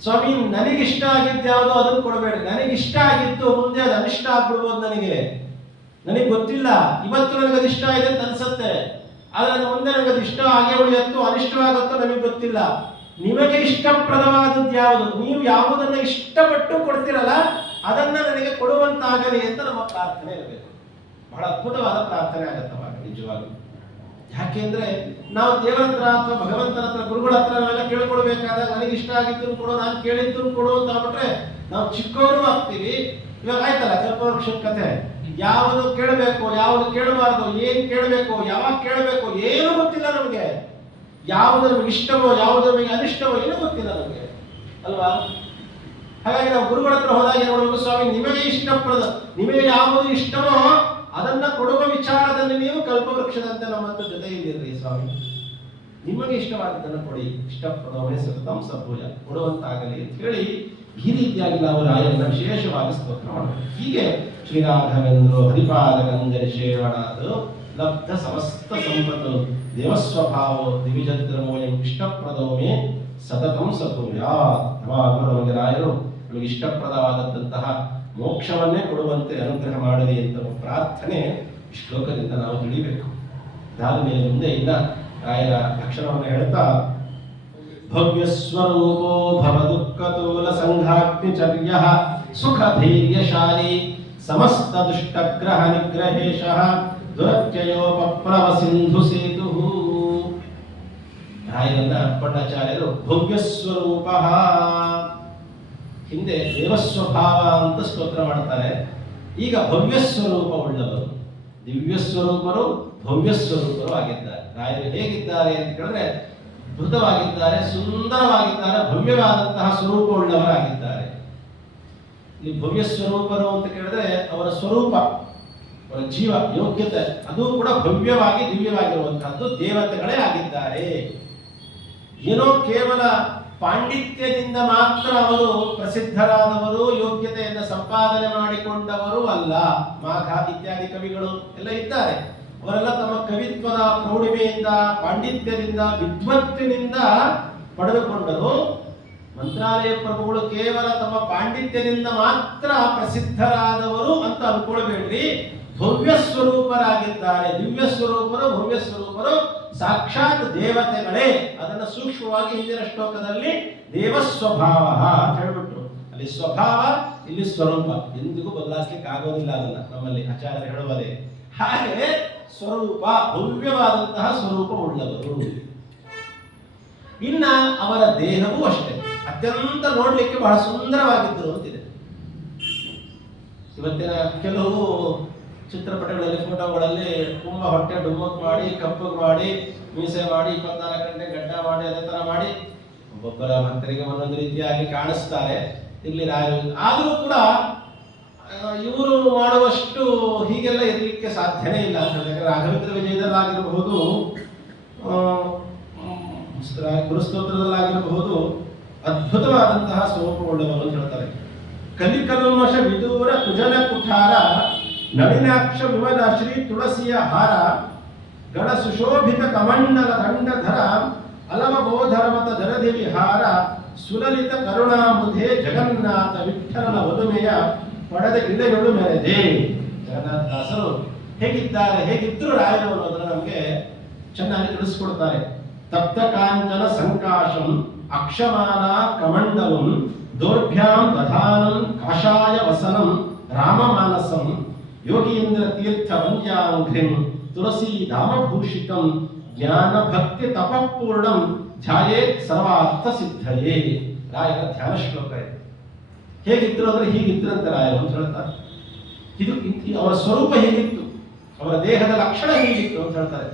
ಸ್ವಾಮಿ ನನಗಿಷ್ಟ ಆಗಿದ್ದು ಯಾವುದೋ ಅದನ್ನು ಕೊಡಬೇಡಿ, ನನಗಿಷ್ಟ ಆಗಿದ್ದು ಮುಂದೆ ಅದು ಅನಿಷ್ಟ ಆಗ್ಬಿಡ್ಬೋದು, ನನಗೆ ಗೊತ್ತಿಲ್ಲ. ಇವತ್ತು ನನಗೆ ಅದು ಇಷ್ಟ ಇದೆ ಅಂತ ಅನ್ಸುತ್ತೆ, ಆದ್ರೆ ಮುಂದೆ ನನಗೆ ಅದು ಇಷ್ಟ ಆಗೇ ಉಳಿಯತ್ತೋ ಅನಿಷ್ಟವಾಗುತ್ತೋ ನನಗೆ ಗೊತ್ತಿಲ್ಲ. ನಿಮಗೆ ಇಷ್ಟಪ್ರದವಾದದ್ದು ಯಾವುದು, ನೀವು ಯಾವುದನ್ನ ಇಷ್ಟಪಟ್ಟು ಕೊಡ್ತಿರಲ್ಲ ಅದನ್ನ ನನಗೆ ಕೊಡುವಂತಾಗಲಿ ಅಂತ ನಮ್ಮ ಪ್ರಾರ್ಥನೆ ಇರಬೇಕು. ಬಹಳ ಅದ್ಭುತವಾದ ಪ್ರಾರ್ಥನೆ ಆಗತ್ತವಾಗ ನಿಜವಾಗ್ಲೂ. ಯಾಕೆಂದ್ರೆ ನಾವು ದೇವರ ಹತ್ರ ಅಥವಾ ಭಗವಂತನ ಹತ್ರ ಗುರುಗಳ ಹತ್ರ ನಾವೆಲ್ಲ ಕೇಳ್ಕೊಳ್ಬೇಕಾದಾಗ ನನಗೆ ಇಷ್ಟ ಆಗಿದ್ದು ಕೊಡು, ನಾನು ಕೇಳಿದ್ದು ಕೊಡು ಅಂತ ಆಗ್ಬಿಟ್ರೆ ನಾವು ಚಿಕ್ಕವರು ಆಗ್ತೀವಿ. ಇವಾಗ ಆಯ್ತಲ್ಲ ಕಲ್ಪವೃಕ್ಷದ ಕಥೆ, ಯಾವುದು ಕೇಳಬೇಕು ಯಾವುದು ಕೇಳಬಾರದು, ಏನ್ ಕೇಳಬೇಕು ಯಾವಾಗ ಕೇಳಬೇಕು ಏನು ಗೊತ್ತಿಲ್ಲ ನಮಗೆ. ಯಾವುದು ನಮಗೆ ಇಷ್ಟವೋ ಯಾವುದು ನಮಗೆ ಅನಿಷ್ಟವೋ ಏನೂ ಗೊತ್ತಿಲ್ಲ ನಮಗೆ ಅಲ್ವಾ. ಹಾಗಾಗಿ ನಾವು ಗುರುಗಳ ಹತ್ರ ಹೋದಾಗ ಏನು ಮಾಡಬೇಕು, ಸ್ವಾಮಿ ನಿಮಗೆ ಇಷ್ಟಪಡದ, ನಿಮಗೆ ಯಾವುದು ಇಷ್ಟವೋ ಅದನ್ನ ಕೊಡುವ ವಿಚಾರದಲ್ಲಿ ನೀವು ಕಲ್ಪವೃಕ್ಷದಂತೆ ನಮ್ಮಂತ ಜೊತೆಯಲ್ಲಿರ್ರಿ ಸ್ವಾಮಿ, ನಿಮಗೆ ಇಷ್ಟವಾದದ್ದನ್ನು ಕೊಡಿ, ಇಷ್ಟಪಡೋವೇ ಸತತಂ ಸಭೂಯ ಕೊಡುವಂತಾಗಲಿ ಅಂತ ಹೇಳಿ ಈ ರೀತಿಯಾಗಿ ನಾವು ರಾಯರನ್ನ ವಿಶೇಷವಾಗಿ ಸ್ತೋತ್ರ ಮಾಡಬೇಕು. ಹೀಗೆ ಶ್ರೀರಾಘವೇಂದ್ರ ಹರಿಪಾದ ಗಂಗರಿ ಶೇವಣಾದು ಲಬ್ಧ ಸಮಸ್ತ ಸಂಪತ್ತು ದೇವಸ್ವಭಾವೋ ದಿವಿಜದ್ರಮೋಯಂ ಇಷ್ಟಪ್ರದೋಮೆ ಸತತಂ ಸಭೂಯ. ಯಾವಾಗಲೂ ನಮಗೆ ರಾಯರು ನಮಗೆ ಇಷ್ಟಪ್ರದವಾದಂತಹ ಮೋಕ್ಷವನ್ನೇ ಕೊಡುವಂತೆ ಅನುಗ್ರಹ ಮಾಡಲಿ ಅಂತ ಪ್ರಾರ್ಥನೆ ಶ್ಲೋಕದಿಂದ ನಾವು ತಿಳಿಬೇಕು. ಅದಾದ ಮೇಲೆ ಮುಂದೆ ಇನ್ನ ರಾಯರ ಲಕ್ಷಣವನ್ನು ಹೇಳ್ತಾ, ಭವ್ಯ ಸ್ವರೂಪೋ ಭವ ದುಃಖತೋಲ ಸಂಘಾಗ್ನಿಚರ್ಯ ಸುಖ ಧೈರ್ಯಶಾಲಿ ಸಮಸ್ತ ದುಷ್ಟಗ್ರಹ ನಿಗ್ರಹೇಶ ದುರತ್ಯಯೋಪಪ್ಲವ ಸಿಂಧು ಸೇತು. ರಾಯರನ್ನ ಪಟ್ಟಾಚಾರ್ಯರು ಭವ್ಯ ಸ್ವರೂಪ, ಹಿಂದೆ ದೇವಸ್ವಭಾವ ಅಂತ ಸ್ತೋತ್ರ ಮಾಡ್ತಾರೆ, ಈಗ ಭವ್ಯ ಸ್ವರೂಪ ಉಳ್ಳವರು, ದಿವ್ಯ ಸ್ವರೂಪರು ಭವ್ಯ ಸ್ವರೂಪರು ಆಗಿದ್ದಾರೆ. ರಾಯರು ಹೇಗಿದ್ದಾರೆ ಅಂತ ಕೇಳಿದ್ರೆ ಅದ್ಭುತವಾಗಿದ್ದಾರೆ, ಸುಂದರವಾಗಿದ್ದಾರೆ, ಭವ್ಯವಾದಂತಹ ಸ್ವರೂಪ ಉಳ್ಳವರಾಗಿದ್ದಾರೆ. ಈ ಭವ್ಯ ಸ್ವರೂಪರು ಅಂತ ಕೇಳಿದ್ರೆ ಅವರ ಸ್ವರೂಪ, ಅವರ ಜೀವ ಯೋಗ್ಯತೆ ಅದು ಕೂಡ ಭವ್ಯವಾಗಿ ದಿವ್ಯವಾಗಿರುವಂತಹದ್ದು, ದೇವತೆಗಳೇ ಆಗಿದ್ದಾರೆ. ಏನೋ ಕೇವಲ ಪಾಂಡಿತ್ಯದಿಂದ ಮಾತ್ರ ಅವರು ಪ್ರಸಿದ್ಧರಾದವರು, ಯೋಗ್ಯತೆಯನ್ನು ಸಂಪಾದನೆ ಮಾಡಿಕೊಂಡವರು ಅಲ್ಲ. ಮಾಘ ಇತ್ಯಾದಿ ಕವಿಗಳು ಎಲ್ಲ ಇದ್ದಾರೆ, ಅವರೆಲ್ಲ ತಮ್ಮ ಕವಿತ್ವದ ಪ್ರೌಢಿಮೆಯಿಂದ ಪಾಂಡಿತ್ಯದಿಂದ ವಿದ್ವತ್ತಿನಿಂದ ಪಡೆದುಕೊಂಡರು. ಮಂತ್ರಾಲಯ ಪ್ರಭುಗಳು ಕೇವಲ ತಮ್ಮ ಪಾಂಡಿತ್ಯದಿಂದ ಮಾತ್ರ ಪ್ರಸಿದ್ಧರಾದವರು ಅಂತ ಅನ್ಕೊಳ್ಬೇಡ್ರಿ. ಭವ್ಯ ಸ್ವರೂಪರಾಗಿದ್ದಾರೆ, ದಿವ್ಯ ಸ್ವರೂಪರು ಭವ್ಯ ಸ್ವರೂಪರು ಸಾಕ್ಷಾತ್ ದೇವತೆಗಳೇ. ಅದನ್ನ ಸೂಕ್ಷ್ಮವಾಗಿ ಹಿಂದಿನ ಶ್ಲೋಕದಲ್ಲಿ ದೇವಸ್ವಭಾವ ಅಂತ ಹೇಳ್ಬಿಟ್ರು. ಅಲ್ಲಿ ಸ್ವಭಾವ, ಇಲ್ಲಿ ಸ್ವರೂಪ, ಎಂದಿಗೂ ಬದಲಾಯಿಸ್ಲಿಕ್ಕೆ ಆಗೋದಿಲ್ಲ. ಅದನ್ನ ನಮ್ಮಲ್ಲಿ ಆಚಾರ್ಯ ಹೇಳುವುದೇ ಹಾಗೆ ಸ್ವರೂಪ, ಭವ್ಯವಾದಂತಹ ಸ್ವರೂಪ ಉಳ್ಳವರು. ಇನ್ನ ಅವರ ದೇಹವೂ ಅಷ್ಟೇ ಅತ್ಯಂತ ನೋಡ್ಲಿಕ್ಕೆ ಬಹಳ ಸುಂದರವಾಗಿದ್ದರು ಅಂತಿದೆ. ಇವತ್ತಿನ ಕೆಲವು ಚಿತ್ರಪಟಗಳಲ್ಲಿ ಫೋಟೋಗಳಲ್ಲಿ ತುಂಬಾ ಹೊಟ್ಟೆ ಡುಮ್ಮಕ್ ಮಾಡಿ ಕಪ್ಪಗೆ ಮಾಡಿ ಮೀಸೆ ಮಾಡಿ 24 ಗಂಟೆ ಗಡ್ಡ ಮಾಡಿ ಅದೇ ತರ ಮಾಡಿ ಒಬ್ಬೊಬ್ಬರ ಭಕ್ತರಿಗೆ ಒಂದೊಂದು ರೀತಿಯಾಗಿ ಕಾಣಿಸ್ತಾರೆ. ಇಲ್ಲಿ ಆದರೂ ಕೂಡ ಇವರು ಮಾಡುವಷ್ಟು ಹೀಗೆಲ್ಲ ಇರಲಿಕ್ಕೆ ಸಾಧ್ಯನೇ ಇಲ್ಲ ಅಂತ ಹೇಳಿದ್ರೆ ರಾಘವೇಂದ್ರ ವಿಜಯದಲ್ಲಾಗಿರಬಹುದು, ಗುರುಸ್ತೋತ್ರದಲ್ಲಾಗಿರಬಹುದು ಅದ್ಭುತವಾದಂತಹ ಸ್ವರೂಪವುಳ್ಳವರು ಅಂತ ಹೇಳ್ತಾರೆ. ಕಲಿಕಲ್ಮಶ ವಿದೂರ ಕುಜನ ಕುಠಾರ ನಳಿನಾಕ್ಷ ವಿಮಲ ಶ್ರೀ ತುಳಸಿಯ ಹಾರ ಗಣ ಸುಶೋಭಿತ ಕಮಂಡಲ ದಂಡಧರ ಅಲಮ ಗೋಧರ್ಮತ ಜಲಧಿ ವಿಹಾರ ಸುಲಲಿತ ಕರುಣಾಮುಧೆ ಜಗನ್ನಾಥ ವಿಠಲನ ಒಲುಮೆಯ ಪಡೆದ ಇಳೆಗಳು ಮೆರೆದೆ. ಜಗನ್ನಾಥದಾಸರು ಹೇಗಿದ್ದಾರೆ, ಹೇಗಿದ್ರು ರಾಯರು ಅನ್ನೋದನ್ನು ನಮಗೆ ಚೆನ್ನಾಗಿ ತಿಳಿಸ್ಕೊಡ್ತಾರೆ. ತಪ್ತ ಕಾಂಚನ ಸಂಕಾಶಂ ಅಕ್ಷಮಾಲ ಕಮಂಡಲಂ ದೌರ್ಭ್ಯಾಂ ದಧಾನಂ ಕಾಷಾಯ ವಸನಂ ರಾಮಮಾನಸಂ ಯೋಗೀಂದ್ರ ತೀರ್ಥ ವಂದ್ಯಾಂಘ್ರಿಂ ತುಳಸಿ ಧಾಮಭೂಷಿತಂ ಜ್ಞಾನ ಭಕ್ತಿ ತಪಪೂರ್ಣಂ ಧ್ಯಾಯೇತ್ ಸರ್ವಾರ್ಥ ಸಿದ್ಧಯೇ. ರಾಯರ ಧ್ಯಾನ ಶ್ಲೋಕ ಇದೆ. ಹೇಗಿದ್ರು ಅಂದ್ರೆ ಹೀಗಿದ್ರು ಅಂತ ರಾಯರು ಅಂತ ಹೇಳ್ತಾರೆ. ಇದು ಅವರ ಸ್ವರೂಪ ಹೇಗಿತ್ತು, ಅವರ ದೇಹದ ಲಕ್ಷಣ ಹೇಗಿತ್ತು ಅಂತ ಹೇಳ್ತಾರೆ.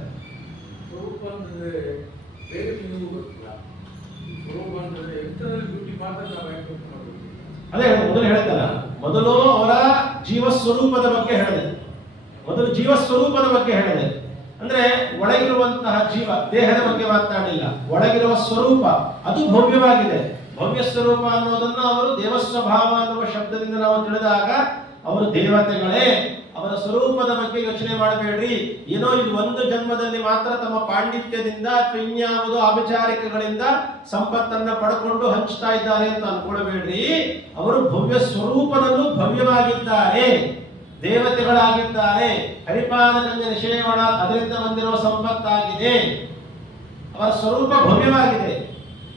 ಅದೇ ಮೊದಲು ಹೇಳ್ತಾರ, ಮೊದಲು ಅವರ ಜೀವಸ್ವರೂಪದ ಬಗ್ಗೆ ಹೇಳಿದೆ. ಮೊದಲು ಜೀವಸ್ವರೂಪದ ಬಗ್ಗೆ ಹೇಳಿದೆ ಅಂದ್ರೆ ಒಳಗಿರುವಂತಹ ಜೀವ, ದೇಹದ ಬಗ್ಗೆ ಮಾತನಾಡಿಲ್ಲ. ಒಳಗಿರುವ ಸ್ವರೂಪ ಅದು ಭವ್ಯವಾಗಿದೆ. ಭವ್ಯ ಸ್ವರೂಪ ಅನ್ನೋದನ್ನ ಅವರು ದೇವಸ್ವಭಾವ ಅನ್ನುವ ಶಬ್ದದಿಂದ ನಾವು ತಿಳಿದಾಗ ಅವರು ದೇವತೆಗಳೇ. ಅವರ ಸ್ವರೂಪದ ಬಗ್ಗೆ ಯೋಚನೆ ಮಾಡಬೇಡ್ರಿ, ಏನೋ ಇದು ಒಂದು ಜನ್ಮದಲ್ಲಿ ಮಾತ್ರ ತಮ್ಮ ಪಾಂಡಿತ್ಯದಿಂದ ಅಥವಾ ಇನ್ಯಾವುದೋ ಆಭಿಚಾರಿಕಗಳಿಂದ ಸಂಪತ್ತನ್ನ ಪಡ್ಕೊಂಡು ಹಂಚ್ತಾ ಇದ್ದಾರೆ ಅಂತ ಅನ್ಕೊಳ್ಬೇಡ್ರಿ. ಅವರು ಭವ್ಯ ಸ್ವರೂಪದಲ್ಲೂ ಭವ್ಯವಾಗಿದ್ದಾರೆ, ದೇವತೆಗಳಾಗಿದ್ದಾರೆ. ಹರಿಪಾದಕಂಜ ನಿಷೇವಣ ಅದರಿಂದ ಬಂದಿರುವ ಸಂಪತ್ತಾಗಿದೆ. ಅವರ ಸ್ವರೂಪ ಭವ್ಯವಾಗಿದೆ.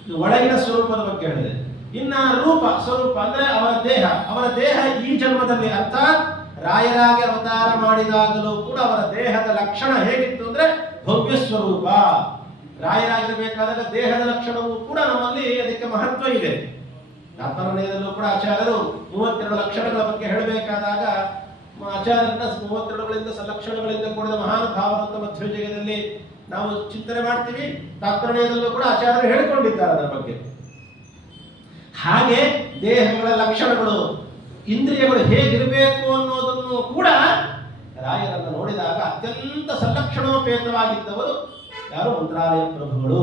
ಇದು ಒಳಗಿನ ಸ್ವರೂಪದ ಬಗ್ಗೆ ಹೇಳಿದೆ. ಇನ್ನ ರೂಪ ಸ್ವರೂಪ ಅಂದ್ರೆ ಅವರ ದೇಹ ಈ ಜನ್ಮದಲ್ಲಿ ಅರ್ಥಾತ್ ರಾಯರಾಗಿ ಅವತಾರ ಮಾಡಿದಾಗಲೂ ಕೂಡ ಅವರ ದೇಹದ ಲಕ್ಷಣ ಹೇಗಿತ್ತು ಅಂದ್ರೆ ಭವ್ಯ ಸ್ವರೂಪ. ರಾಯರಾಗಿರಬೇಕಾದಾಗ ದೇಹದ ಲಕ್ಷಣವೂ ಕೂಡ ನಮ್ಮಲ್ಲಿ ಅದಕ್ಕೆ ಮಹತ್ವ ಇದೆ. ತಾತ್ಪರ್ಯದಲ್ಲೂ ಕೂಡ ಆಚಾರ್ಯರು 32 ಲಕ್ಷಣಗಳ ಬಗ್ಗೆ ಹೇಳಬೇಕಾದಾಗ ಆಚಾರ್ಯರನ್ನ 32ಗಳಿಂದ ಲಕ್ಷಣಗಳಿಂದ ಕೂಡಿದ ಮಹಾನುಭಾವರಂತ ಮಧ್ವಜಯದಲ್ಲಿ ನಾವು ಚಿಂತನೆ ಮಾಡ್ತೀವಿ. ತಾತ್ಪರ್ಯದಲ್ಲೂ ಕೂಡ ಆಚಾರ್ಯರು ಹೇಳಿಕೊಂಡಿದ್ದಾರೆ ಅದರ ಬಗ್ಗೆ. ಹಾಗೆ ದೇಹಗಳ ಲಕ್ಷಣಗಳು, ಇಂದ್ರಿಯಗಳು ಹೇಗಿರಬೇಕು ಅನ್ನೋದನ್ನು ಕೂಡ ರಾಯರನ್ನು ನೋಡಿದಾಗ ಅತ್ಯಂತ ಸಂಲಕ್ಷಣೋಪೇತವಾಗಿದ್ದವರು ಯಾರು? ಮಂತ್ರಾಲಯ ಪ್ರಭುಗಳು.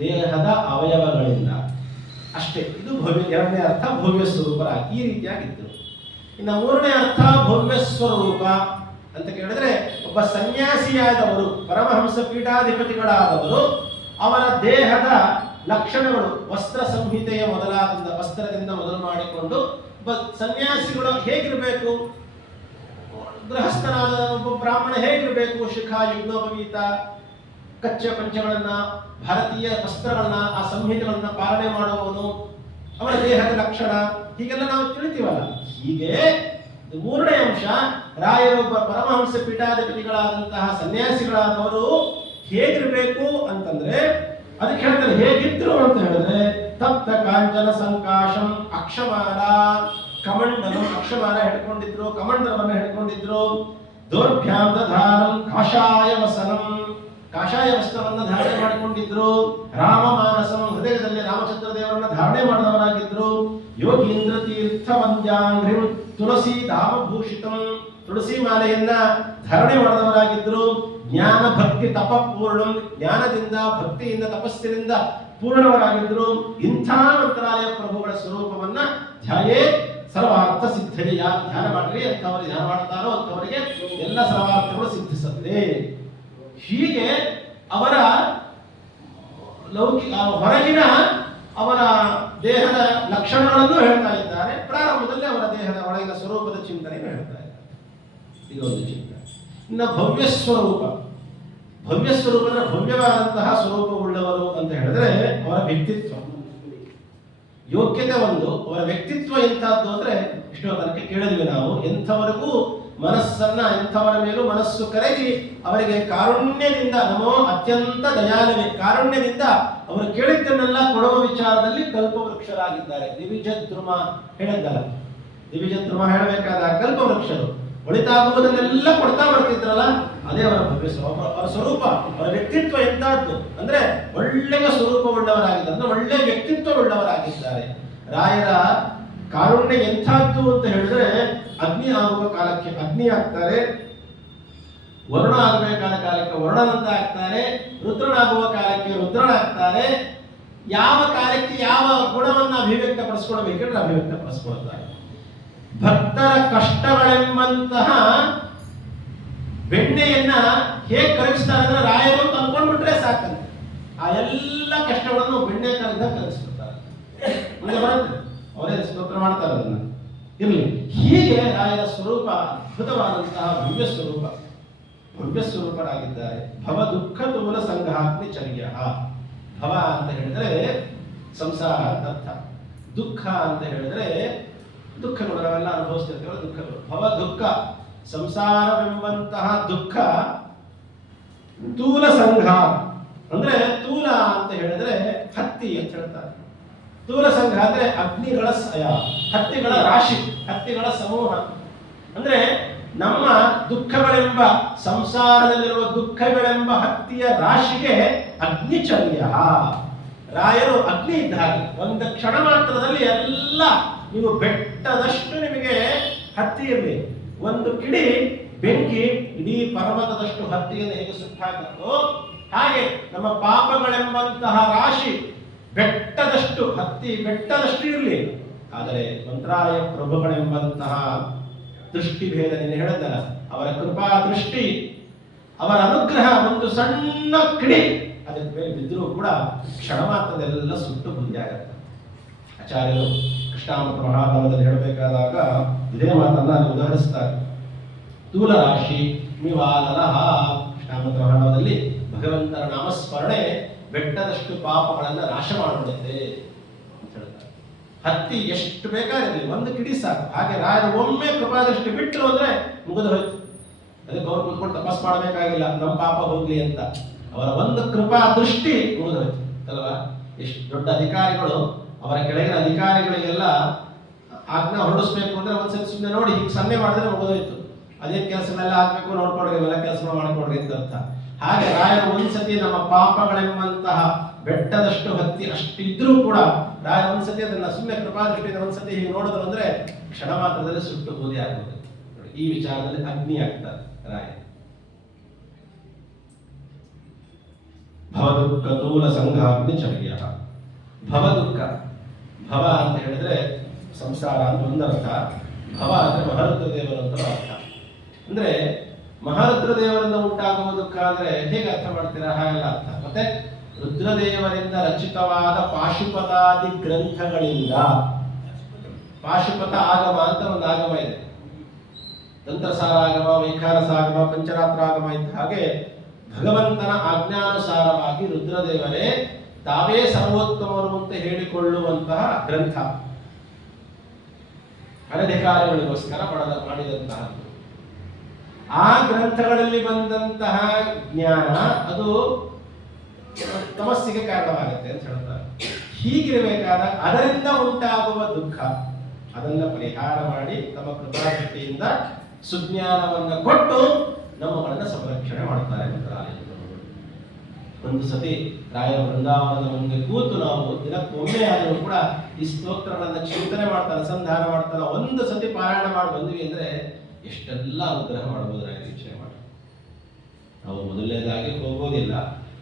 ದೇಹದ ಅವಯವಗಳಿಂದ ಅಷ್ಟೇ. ಇದು ಭವ್ಯ, ಎರಡನೇ ಅರ್ಥ ಭವ್ಯ ಸ್ವರೂಪ, ಈ ರೀತಿಯಾಗಿದ್ದರು. ಇನ್ನು ಮೂರನೇ ಅರ್ಥ ಭವ್ಯ ಸ್ವರೂಪ ಅಂತ ಕೇಳಿದ್ರೆ ಒಬ್ಬ ಸನ್ಯಾಸಿಯಾದವರು, ಪರಮಹಂಸ ಪೀಠಾಧಿಪತಿಗಳಾದವರು, ಅವರ ದೇಹದ ಲಕ್ಷಣಗಳು ವಸ್ತ್ರ ಸಂಹಿತೆಯ ಮೊದಲಾದಿಂದ ವಸ್ತ್ರದಿಂದ ಮೊದಲು ಮಾಡಿಕೊಂಡು ಒಬ್ಬ ಸನ್ಯಾಸಿಗಳು ಹೇಗಿರಬೇಕು, ಗೃಹಸ್ಥನಾದ ಒಬ್ಬ ಬ್ರಾಹ್ಮಣ ಹೇಗಿರಬೇಕು, ಶಿಖಾ ಯುಗ್ನೋಪವೀತ ಕಚ್ಚ ಪಂಚಗಳನ್ನ, ಭಾರತೀಯ ವಸ್ತ್ರಗಳನ್ನ, ಆ ಸಂಹಿತೆಗಳನ್ನ ಪಾಲನೆ ಮಾಡುವವನು, ಅವರ ದೇಹದ ಲಕ್ಷಣ ಹೀಗೆಲ್ಲ ನಾವು ತಿಳಿತೀವಲ್ಲ. ಹೀಗೆ ಮೂರನೇ ಅಂಶ, ರಾಯರೊಬ್ಬ ಪರಮಹಂಸ ಪೀಠಾಧಿಪತಿಗಳಾದಂತಹ ಸನ್ಯಾಸಿಗಳಾದವರು ಹೇಗಿರಬೇಕು ಅಂತಂದ್ರೆ ಅದಕ್ಕೆ ಹೇಳ್ತಾರೆ ಹೇಗಿದ್ರು ಅಂತ ಹೇಳಿದ್ರೆ ತಪ್ತ ಕಾಂಚನ ಸಂಕಾಶಂ ಅಕ್ಷಮಾಲ ಕಮಂಡಲಂ, ಅಕ್ಷಮಾಲ ಹಿಡ್ಕೊಂಡಿದ್ರು, ಕಮಂಡಲವನ್ನು ಹಿಡ್ಕೊಂಡಿದ್ರು. ದೌರ್ಭ್ಯಾಂ ದಧಾನಂ ಕಾಷಾಯ ವಸನಂ, ಕಾಷಾಯ ವಸ್ತ್ರವನ್ನು ಧಾರಣೆ ಮಾಡಿಕೊಂಡಿದ್ರು. ರಾಮ ಮಾನಸಂ, ಹೃದಯದಲ್ಲಿ ರಾಮಚಂದ್ರ ದೇವರನ್ನ ಧಾರಣೆ ಮಾಡಿದವರಾಗಿದ್ರು. ಯೋಗೀಂದ್ರ ತೀರ್ಥ ವಂದ್ಯಾಂಘ್ರಿಂ ತುಳಸಿ ಧಾಮಭೂಷಿತಂ, ತುಳಸಿ ಮಾಲೆಯನ್ನ ಧಾರಣೆ ಮಾಡಿದವರಾಗಿದ್ರು. ಜ್ಞಾನ ಭಕ್ತಿ ತಪಪೂರ್ಣಂ, ಜ್ಞಾನದಿಂದ ಭಕ್ತಿಯಿಂದ ತಪಸ್ಸಿನಿಂದ ಪೂರ್ಣವರಾಗಿದ್ರು. ಇಂಥ ಮಂತ್ರಾಲಯ ಪ್ರಭುಗಳ ಸ್ವರೂಪವನ್ನ ಧ್ಯಾಯೇ ಸರ್ವಾರ್ಥ ಸಿದ್ಧತೆ. ಯಾರು ಧ್ಯಾನ ಮಾಡ್ರಿ ಅಂತವರು ಧ್ಯಾನ ಮಾಡ್ತಾರೋ ಅಂತವರಿಗೆ ಎಲ್ಲ ಸರ್ವಾರ್ಥಗಳು ಸಿದ್ಧಿಸುತ್ತೆ. ಹೀಗೆ ಅವರ ಲೌಕಿಕ ಹೊರಗಿನ ಅವರ ದೇಹದ ಲಕ್ಷಣಗಳನ್ನು ಹೇಳ್ತಾ ಇದ್ದಾರೆ. ಪ್ರಾರಂಭದಲ್ಲಿ ಅವರ ದೇಹದ ಒಳಗಿನ ಸ್ವರೂಪದ ಚಿಂತನೆಯನ್ನು ಹೇಳ್ತಾ ಇದ್ದಾರೆ. ಇದೊಂದು ಚಿಂತನೆ. ಇನ್ನು ಭವ್ಯ ಸ್ವರೂಪ, ಭವ್ಯ ಸ್ವರೂಪ ಅಂದ್ರೆ ಭವ್ಯವಾದಂತಹ ಸ್ವರೂಪವುಳ್ಳವರು ಅಂತ ಹೇಳಿದ್ರೆ ಅವರ ವ್ಯಕ್ತಿತ್ವ, ಯೋಗ್ಯತೆ ಒಂದು. ಅವರ ವ್ಯಕ್ತಿತ್ವ ಎಂಥದ್ದು ಅಂದ್ರೆ ಇಷ್ಟೋ ತನಕ ಕೇಳಿದ್ವಿ ನಾವು. ಎಂಥವರೆಗೂ ಮನಸ್ಸನ್ನ ಇಂಥವರ ಮೇಲೂ ಮನಸ್ಸು ಕರಗಿ ಅವರಿಗೆ ಕಾರುಣ್ಯದಿಂದ ನಮೋ ಅತ್ಯಂತ ದಯಾಲುವೆ ಕಾರುಣ್ಯದಿಂದ ಅವರು ಕೇಳಿದ್ದನ್ನೆಲ್ಲ ಕೊಡುವ ವಿಚಾರದಲ್ಲಿ ಕಲ್ಪವೃಕ್ಷರಾಗಿದ್ದಾರೆ. ದಿವಿಜದ್ರುಮ ಹೇಳಿದ್ದಲ್ಲ, ದಿವಿಜದ್ರುಮ ಹೇಳಬೇಕಾದ ಕಲ್ಪವೃಕ್ಷರು ಒಳಿತಾಗುವುದನ್ನೆಲ್ಲ ಕೊಡ್ತಾ ಬರ್ತಿದ್ರಲ್ಲ, ಅದೇ ಅವರ ಭವ್ಯ ಸ್ವರೂಪ. ಅವರ ಸ್ವರೂಪ, ಅವರ ವ್ಯಕ್ತಿತ್ವ ಎಂತಹದ್ದು ಅಂದ್ರೆ ಒಳ್ಳೆಯ ಸ್ವರೂಪವುಳ್ಳವರಾಗಿದ್ದಾರೆ, ಅಂದ್ರೆ ಒಳ್ಳೆಯ ವ್ಯಕ್ತಿತ್ವವುಳ್ಳವರಾಗಿದ್ದಾರೆ. ರಾಯರ ಕಾರುಣ್ಯ ಎಂಥದ್ದು ಅಂತ ಹೇಳಿದ್ರೆ, ಅಗ್ನಿ ಆಗುವ ಕಾಲಕ್ಕೆ ಅಗ್ನಿ ಆಗ್ತಾರೆ, ವರುಣ ಆಗಬೇಕಾದ ಕಾಲಕ್ಕೆ ವರುಣನಂತ ಆಗ್ತಾರೆ, ರುದ್ರನಾಗುವ ಕಾಲಕ್ಕೆ ರುದ್ರನಾಗ್ತಾರೆ. ಯಾವ ಕಾಲಕ್ಕೆ ಯಾವ ಗುಣವನ್ನ ಅಭಿವ್ಯಕ್ತಪಡಿಸ್ಕೊಳ್ಬೇಕಂದ್ರೆ ಅಭಿವ್ಯಕ್ತಪಡಿಸ್ಕೊಳ್ತಾರೆ. ಭಕ್ತರ ಕಷ್ಟಗಳೆಂಬಂತಹ ಬೆಣ್ಣೆಯನ್ನ ಹೇಗೆ ಕರಗಿಸ್ತಾರೆ ಅಂದ್ರೆ ರಾಯರು ತಂದ್ಕೊಂಡ್ಬಿಟ್ರೆ ಸಾಕಂತೆ ಆ ಎಲ್ಲ ಕಷ್ಟಗಳನ್ನು ಬೆಣ್ಣೆ ಕರೆದ ಕರಗಿಸ್ಬಿಡ್ತಾರೆ. ಮುಂದೆ ಬರುತ್ತೆ, ಅವರೇ ಸ್ತೋತ್ರ ಮಾಡ್ತಾರೆ ಅದನ್ನ. ಇರಲಿ, ಹೀಗೆ ರಾಯರ ಸ್ವರೂಪ ಅದ್ಭುತವಾದಂತಹ ಭವ್ಯ ಸ್ವರೂಪ, ಭವ್ಯ ಸ್ವರೂಪರಾಗಿದ್ದಾರೆ. ಭವ ದುಃಖ ತೂಲ ಸಂಘಾಗ್ನಿ ಚರ್ಯ. ಭವ ಅಂತ ಹೇಳಿದ್ರೆ ಸಂಸಾರ ಅಂತ ಅರ್ಥ, ದುಃಖ ಅಂತ ಹೇಳಿದ್ರೆ ದುಃಖಗಳು, ನಾವೆಲ್ಲ ಅನುಭವಿಸ್ತಿರ್ತೇವೆ ದುಃಖಗಳು. ಭವ ದುಃಖ, ಸಂಸಾರವೆಂಬಂತಹ ದುಃಖ. ತೂಲ ಸಂಘ ಅಂದ್ರೆ ತೂಲ ಅಂತ ಹೇಳಿದ್ರೆ ಹತ್ತಿ ಅಂತ ಹೇಳ್ತಾರೆ. ತೂಲ ಸಂಘ ಅಂದ್ರೆ ಅಗ್ನಿಗಳ ಹತ್ತಿಗಳ ರಾಶಿ, ಹತ್ತಿಗಳ ಸಮೂಹ. ಅಂದ್ರೆ ನಮ್ಮ ದುಃಖಗಳೆಂಬ ಸಂಸಾರದಲ್ಲಿರುವ ದುಃಖಗಳೆಂಬ ಹತ್ತಿಯ ರಾಶಿಗೆ ಅಗ್ನಿಚರ್ಯ. ರಾಯರು ಅಗ್ನಿ ಇದ್ದ ಹಾಗೆ, ಒಂದು ಕ್ಷಣ ಮಾತ್ರದಲ್ಲಿ ಎಲ್ಲ ನೀವು ಬೆಟ್ಟದಷ್ಟು ನಿಮಗೆ ಹತ್ತಿ ಇರಲಿ, ಒಂದು ಕಿಡಿ ಬೆಂಕಿ ಇಡೀ ಪರ್ವತದಷ್ಟು ಹತ್ತಿಯನ್ನು ಹೇಗೆ ಸುಟ್ಟಾಗುತ್ತೋ ಹಾಗೆ ನಮ್ಮ ಪಾಪಗಳೆಂಬಂತಹ ರಾಶಿ ಬೆಟ್ಟದಷ್ಟು ಹತ್ತಿ ಬೆಟ್ಟದಷ್ಟು ಇರಲಿ. ಆದರೆ ಮಂತ್ರಾಲಯ ಪ್ರಭುಗಳೆಂಬಂತಹ ದೃಷ್ಟಿಭೇದ ನೀನು ಹೇಳಿದಲ್ಲ, ಅವರ ಕೃಪಾ ದೃಷ್ಟಿ, ಅವರ ಅನುಗ್ರಹ ಒಂದು ಸಣ್ಣ ಕಿಡಿ ಅದಕ್ಕೆ ಮೇಲೆ ಬಿದ್ದರೂ ಕೂಡ ಕ್ಷಣ ಮಾತ್ರದೆಲ್ಲ ಸುಟ್ಟು ಬುದ್ಧಿ ಆಗತ್ತೆ. ಆಚಾರ್ಯರು ಕೃಷ್ಣಾಮೃತ ಮಹಾಭಾರತದಲ್ಲಿ ಹೇಳಬೇಕಾದಾಗ ಇದೇ ಮಾತನ್ನ ಉದಾಹರಿಸ್ತಾರೆ. ತೂಲ ರಾಶಿ ನಿವಾಲನಃ. ಕೃಷ್ಣಾಮೃತ ಮಹಾಭಾರತದಲ್ಲಿ ಭಗವಂತನ ನಾಮಸ್ಮರಣೆ ಬೆಟ್ಟದಷ್ಟು ಪಾಪಗಳನ್ನ ನಾಶ ಮಾಡಿಬಿಡುತ್ತೆ ಅಂತ ಹೇಳ್ತಾರೆ. ಹತ್ತಿ ಎಷ್ಟು ಬೇಕಾಗಿರಲಿ, ಒಂದು ಕಿಡಿ ಸಾಕು. ಹಾಗೆ ರಾಯರು ಒಮ್ಮೆ ಕೃಪಾದೃಷ್ಟಿ ಬಿಟ್ಟರು ಅಂದ್ರೆ ಮುಗಿದು ಹೋಯ್ತು. ಅದಕ್ಕೆ ಅವ್ರು ಕುತ್ಕೊಂಡು ತಪಸ್ ಮಾಡಬೇಕಾಗಿಲ್ಲ ನಮ್ಮ ಪಾಪ ಹೋಗ್ಲಿ ಅಂತ. ಅವರ ಒಂದು ಕೃಪಾ ದೃಷ್ಟಿ ಮುಗಿದು ಹೋಯ್ತು ಅಲ್ವಾ. ಎಷ್ಟು ದೊಡ್ಡ ಅಧಿಕಾರಿಗಳು ಅವರ ಕೆಳಗಿನ ಅಧಿಕಾರಿಗಳಿಗೆಲ್ಲ ಆಜ್ಞಾ ಹೊರಡಿಸ್ಬೇಕು ಅಂದ್ರೆ ಒಂದ್ಸರಿ ಸುಮ್ಮನೆ ನೋಡಿ ಹೀಗೆ ಸನ್ನೆ ಮಾಡಿದ್ರೆ ಮುಗಿದೋಯ್ತು. ಅದೇ ಕೆಲಸನೆಲ್ಲ ಆಗ್ಬೇಕು, ನೋಡ್ಕೊಡ್ರಿ, ಇವೆಲ್ಲ ಕೆಲಸ ಮಾಡ್ಕೊಡ್ರಿ ಅಂತ ಅರ್ಥ. ಹಾಗೆ ರಾಯರು ಒಂದ್ಸತಿ ನಮ್ಮ ಪಾಪಗಳೆಂಬಂತಹ ಬೆಟ್ಟದಷ್ಟು ಹತ್ತಿ ಅಷ್ಟಿದ್ರೂ ಕೂಡ ರಾಯರು ಒಂದ್ಸತಿ ಅದನ್ನ ಸುಮ್ಮನೆ ಕೃಪಾದೃಷ್ಟಿಯಿಂದ ಒಂದ್ಸತಿ ಹೀಗೆ ನೋಡಿದ್ರು ಅಂದ್ರೆ ಕ್ಷಣ ಮಾತ್ರದಲ್ಲಿ ಸುಟ್ಟು ಬೂದಿ ಆಗ್ಬೋದು. ಈ ವಿಚಾರದಲ್ಲಿ ಅಗ್ನಿ ಆಗ್ತಾರೆ ರಾಯ. ಭವದುಃಖ ತೂಲ ಸಂಘಾಗ್ನಿ ಚರ್ಯ. ಭವದುಃಖ, ಭವ ಅಂತ ಹೇಳಿದ್ರೆ ಸಂಸಾರ ಅಂತ ಒಂದರ್ಥ, ಭವ ಅಂದ್ರೆ ಮಹಾರುದ್ರ ದೇವರು ಅಂತ ಅರ್ಥ. ಅಂದ್ರೆ ಮಹಾರುದ್ರ ದೇವರಿಂದ ಉಂಟಾಗುವ ದುಃಖ ಅಂದ್ರೆ ಹೇಗೆ ಅರ್ಥ ಮಾಡ್ತೀರಾ? ಹಾಗೆಲ್ಲ ಅರ್ಥ. ಮತ್ತೆ ರುದ್ರದೇವರಿಂದ ರಚಿತವಾದ ಪಾಶುಪತಾದಿ ಗ್ರಂಥಗಳಿಂದ, ಪಾಶುಪತ ಆಗಮ ಅಂತ ಒಂದು ಆಗಮ ಇದೆ, ತಂತ್ರಸಾರ ಆಗಮ, ವೈಖಾನಸ ಆಗಮ, ಪಂಚರಾತ್ರ ಆಗಮ ಇದ್ದ ಹಾಗೆ ಭಗವಂತನ ಆಜ್ಞಾನುಸಾರವಾಗಿ ರುದ್ರದೇವರೇ ತಾವೇ ಸರ್ವೋತ್ತಮರು ಅಂತ ಹೇಳಿಕೊಳ್ಳುವಂತಹ ಗ್ರಂಥ, ಅನಧಿಕಾರಿಗಳಿಗೋಸ್ಕರ ಮಾಡಿದಂತಹ ಆ ಗ್ರಂಥಗಳಲ್ಲಿ ಬಂದಂತಹ ಜ್ಞಾನ ಅದು ತಮಸ್ಸಿಗೆ ಕಾರಣವಾಗುತ್ತೆ ಅಂತ ಹೇಳ್ತಾರೆ. ಹೀಗಿರಬೇಕಾದ ಅದರಿಂದ ಉಂಟಾಗುವ ದುಃಖ ಅದನ್ನ ಪರಿಹಾರ ಮಾಡಿ ತಮ್ಮ ಕೃಪಾದೃಷ್ಟಿಯಿಂದ ಸುಜ್ಞಾನವನ್ನು ಕೊಟ್ಟು ನಮ್ಮಗಳನ್ನ ಸಂರಕ್ಷಣೆ ಮಾಡ್ತಾರೆ ಮಂತ್ರಾಲಯದಲ್ಲಿ. ಒಂದು ಸತಿ ರಾಯ ವೃಂದಾವನದ ಮುಂದೆ ಕೂತು ನಾವು ದಿನಕ್ಕೊಮ್ಮೆ ಆದರೂ ಕೂಡ ಈ ಸ್ತೋತ್ರಗಳನ್ನ ಚಿಂತನೆ ಮಾಡ್ತಾ ಅನುಸಂಧಾನ ಮಾಡ್ತಾ ಒಂದು ಸತಿ ಪಾರಾಯಣ ಮಾಡಿ ಬಂದ್ವಿ ಅಂದ್ರೆ ಎಷ್ಟೆಲ್ಲ ಅನುಗ್ರಹ ಮಾಡಬಹುದು ರಾಯ ಯೋಚನೆ ಮಾಡಿ. ನಾವು ಮೊದಲನೇದಾಗಿ ಹೋಗೋದಿಲ್ಲ,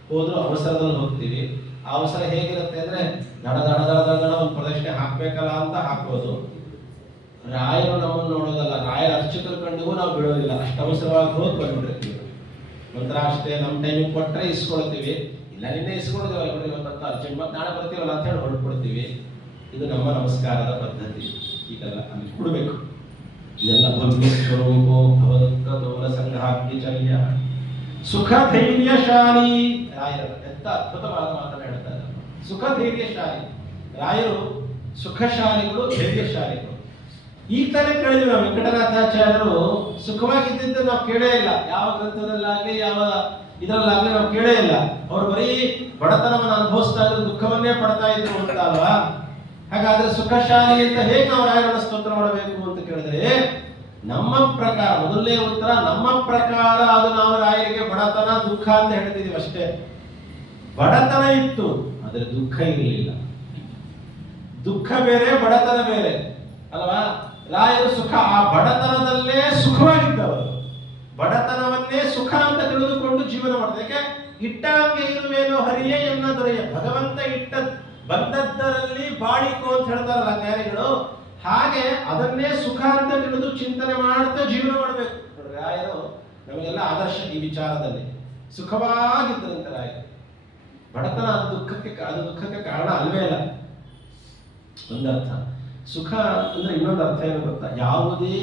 ಹೋದ್ರೂ ಅವಸರದಲ್ಲಿ ಹೋಗ್ತೀವಿ. ಆ ಅವಸರ ಹೇಗಿರುತ್ತೆ ಅಂದ್ರೆ ದಡ ದಡ ದಡ ದಡ ಒಂದು ಪ್ರದಕ್ಷಿಣೆ ಹಾಕ್ಬೇಕಲ್ಲ ಅಂತ ಹಾಕೋದು. ರಾಯರು ನಮ್ಮನ್ನು ನೋಡೋದಲ್ಲ, ರಾಯರ ಅರ್ಚಕರು ಕಂಡಿಗೂ ನಾವು ಬಿಡೋದಿಲ್ಲ, ಅಷ್ಟು ಅವಸರವಾಗಿ ಹೋಗಿ ಬಂದ್ಬಿಟ್ಟಿರ್ತೀವಿ. ಮಂತ್ರ ಅಷ್ಟೇ ನಮ್ಮ ಟೈಮಿಗೆ ಕೊಟ್ಟರೆ ಇಸ್ಕೊಳ್ತೀವಿ, ಇಲ್ಲ ನಿನ್ನೆ ಇಸ್ಕೊಳ್ತೀವಲ್ಲ ಬಿಡಿ ಇವತ್ತು ಅರ್ಜೆಂಟ್ ಮತ್ತೆ ನಾಳೆ ಬರ್ತೀವಲ್ಲ ಅಂತ ಹೇಳಿ ಹೊರಟ್ಬಿಡ್ತೀವಿ. ಇದು ನಮ್ಮ ನಮಸ್ಕಾರದ ಪದ್ಧತಿ. ಈಗಲ್ಲ ಅಲ್ಲಿ ಕೊಡಬೇಕು. ಇದೆಲ್ಲ ಭವ್ಯ ಸ್ವರೂಪೋ ಭವದುಃಖ ತೋಲ ಸಂಘಾಗ್ನಿ ಚರ್ಯ ಸುಖ ಧೈರ್ಯಶಾಲಿ. ರಾಯರ ಎಂತ ಅದ್ಭುತವಾದ ಮಾತನ್ನು ಹೇಳ್ತಾರೆ. ಸುಖ ಧೈರ್ಯಶಾಲಿ. ರಾಯರು ಸುಖಶಾಲಿಗಳು, ಧೈರ್ಯಶಾಲಿಗಳು. ಈಗ ತಾನೇ ಕೇಳಿದ್ವಿ ನಾವು, ವೆಂಕಟನಾಥಾಚಾರ್ಯರು ಸುಖವಾಗಿದ್ದಂತೆ ನಾವು ಕೇಳೇ ಇಲ್ಲ. ಯಾವ ಗ್ರಂಥದಲ್ಲಾಗ್ಲಿ ಯಾವ ಇದರಲ್ಲಾಗ್ಲಿ ನಾವು ಕೇಳೇ ಇಲ್ಲ. ಅವರು ಬರೀ ಬಡತನವನ್ನು ಅನುಭವಿಸ್ತಾ ಇದ್ರು, ದುಃಖವನ್ನೇ ಪಡ್ತಾ ಇದ್ರು ಅಂತ ಅಲ್ವಾ? ಹಾಗಾದ್ರೆ ಸುಖಶಾಲಿ ಅಂತ ಹೇಗೆ ನಾವು ರಾಯರನ್ನ ಸ್ತೋತ್ರ ಮಾಡಬೇಕು ಅಂತ ಕೇಳಿದ್ರೆ, ನಮ್ಮ ಪ್ರಕಾರ ಮೊದಲನೇ ಉತ್ತರ, ನಮ್ಮ ಪ್ರಕಾರ ಅದು ನಾವು ರಾಯರಿಗೆ ಬಡತನ ದುಃಖ ಅಂತ ಹೇಳ್ತಿದೀವಿ ಅಷ್ಟೇ. ಬಡತನ ಇತ್ತು ಆದ್ರೆ ದುಃಖ ಇರಲಿಲ್ಲ. ದುಃಖ ಬೇರೆ ಬಡತನ ಬೇರೆ ಅಲ್ವಾ? ರಾಯರು ಸುಖ, ಆ ಬಡತನದಲ್ಲೇ ಸುಖವಾಗಿದ್ದವರು. ಬಡತನವನ್ನೇ ಸುಖ ಅಂತ ತಿಳಿದುಕೊಂಡು ಜೀವನ ಮಾಡ್ತಾರೆ. ಯಾಕೆ? ಇಟ್ಟಾಂಗೆ ಇರುವೇನೋ ಹರಿಯೇ ಎನ್ನ ದೊರೆಯ, ಭಗವಂತ ಇಟ್ಟ ಬಂದದ್ದರಲ್ಲಿ ಬಾಳಿಕೋ ಅಂತ ಹೇಳ್ತಾರಲ್ಲ ಜ್ಞಾನಿಗಳು, ಹಾಗೆ ಅದನ್ನೇ ಸುಖ ಅಂತ ತಿಳಿದು ಚಿಂತನೆ ಮಾಡ್ತಾ ಜೀವನ ಮಾಡಬೇಕು. ರಾಯರು ನಮಗೆಲ್ಲ ಆದರ್ಶ ಈ ವಿಚಾರದಲ್ಲಿ. ಸುಖವಾಗಿದ್ದರಂತೆ ರಾಯರು. ಬಡತನ ಅದು ದುಃಖಕ್ಕೆ ಕಾರಣ ಅಲ್ವೇ ಅಲ್ಲ. ಒಂದರ್ಥ. ಸುಖ ಅಂದ್ರೆ ಇನ್ನೊಂದು ಅರ್ಥ ಏನು ಗೊತ್ತಾ? ಯಾವುದೇ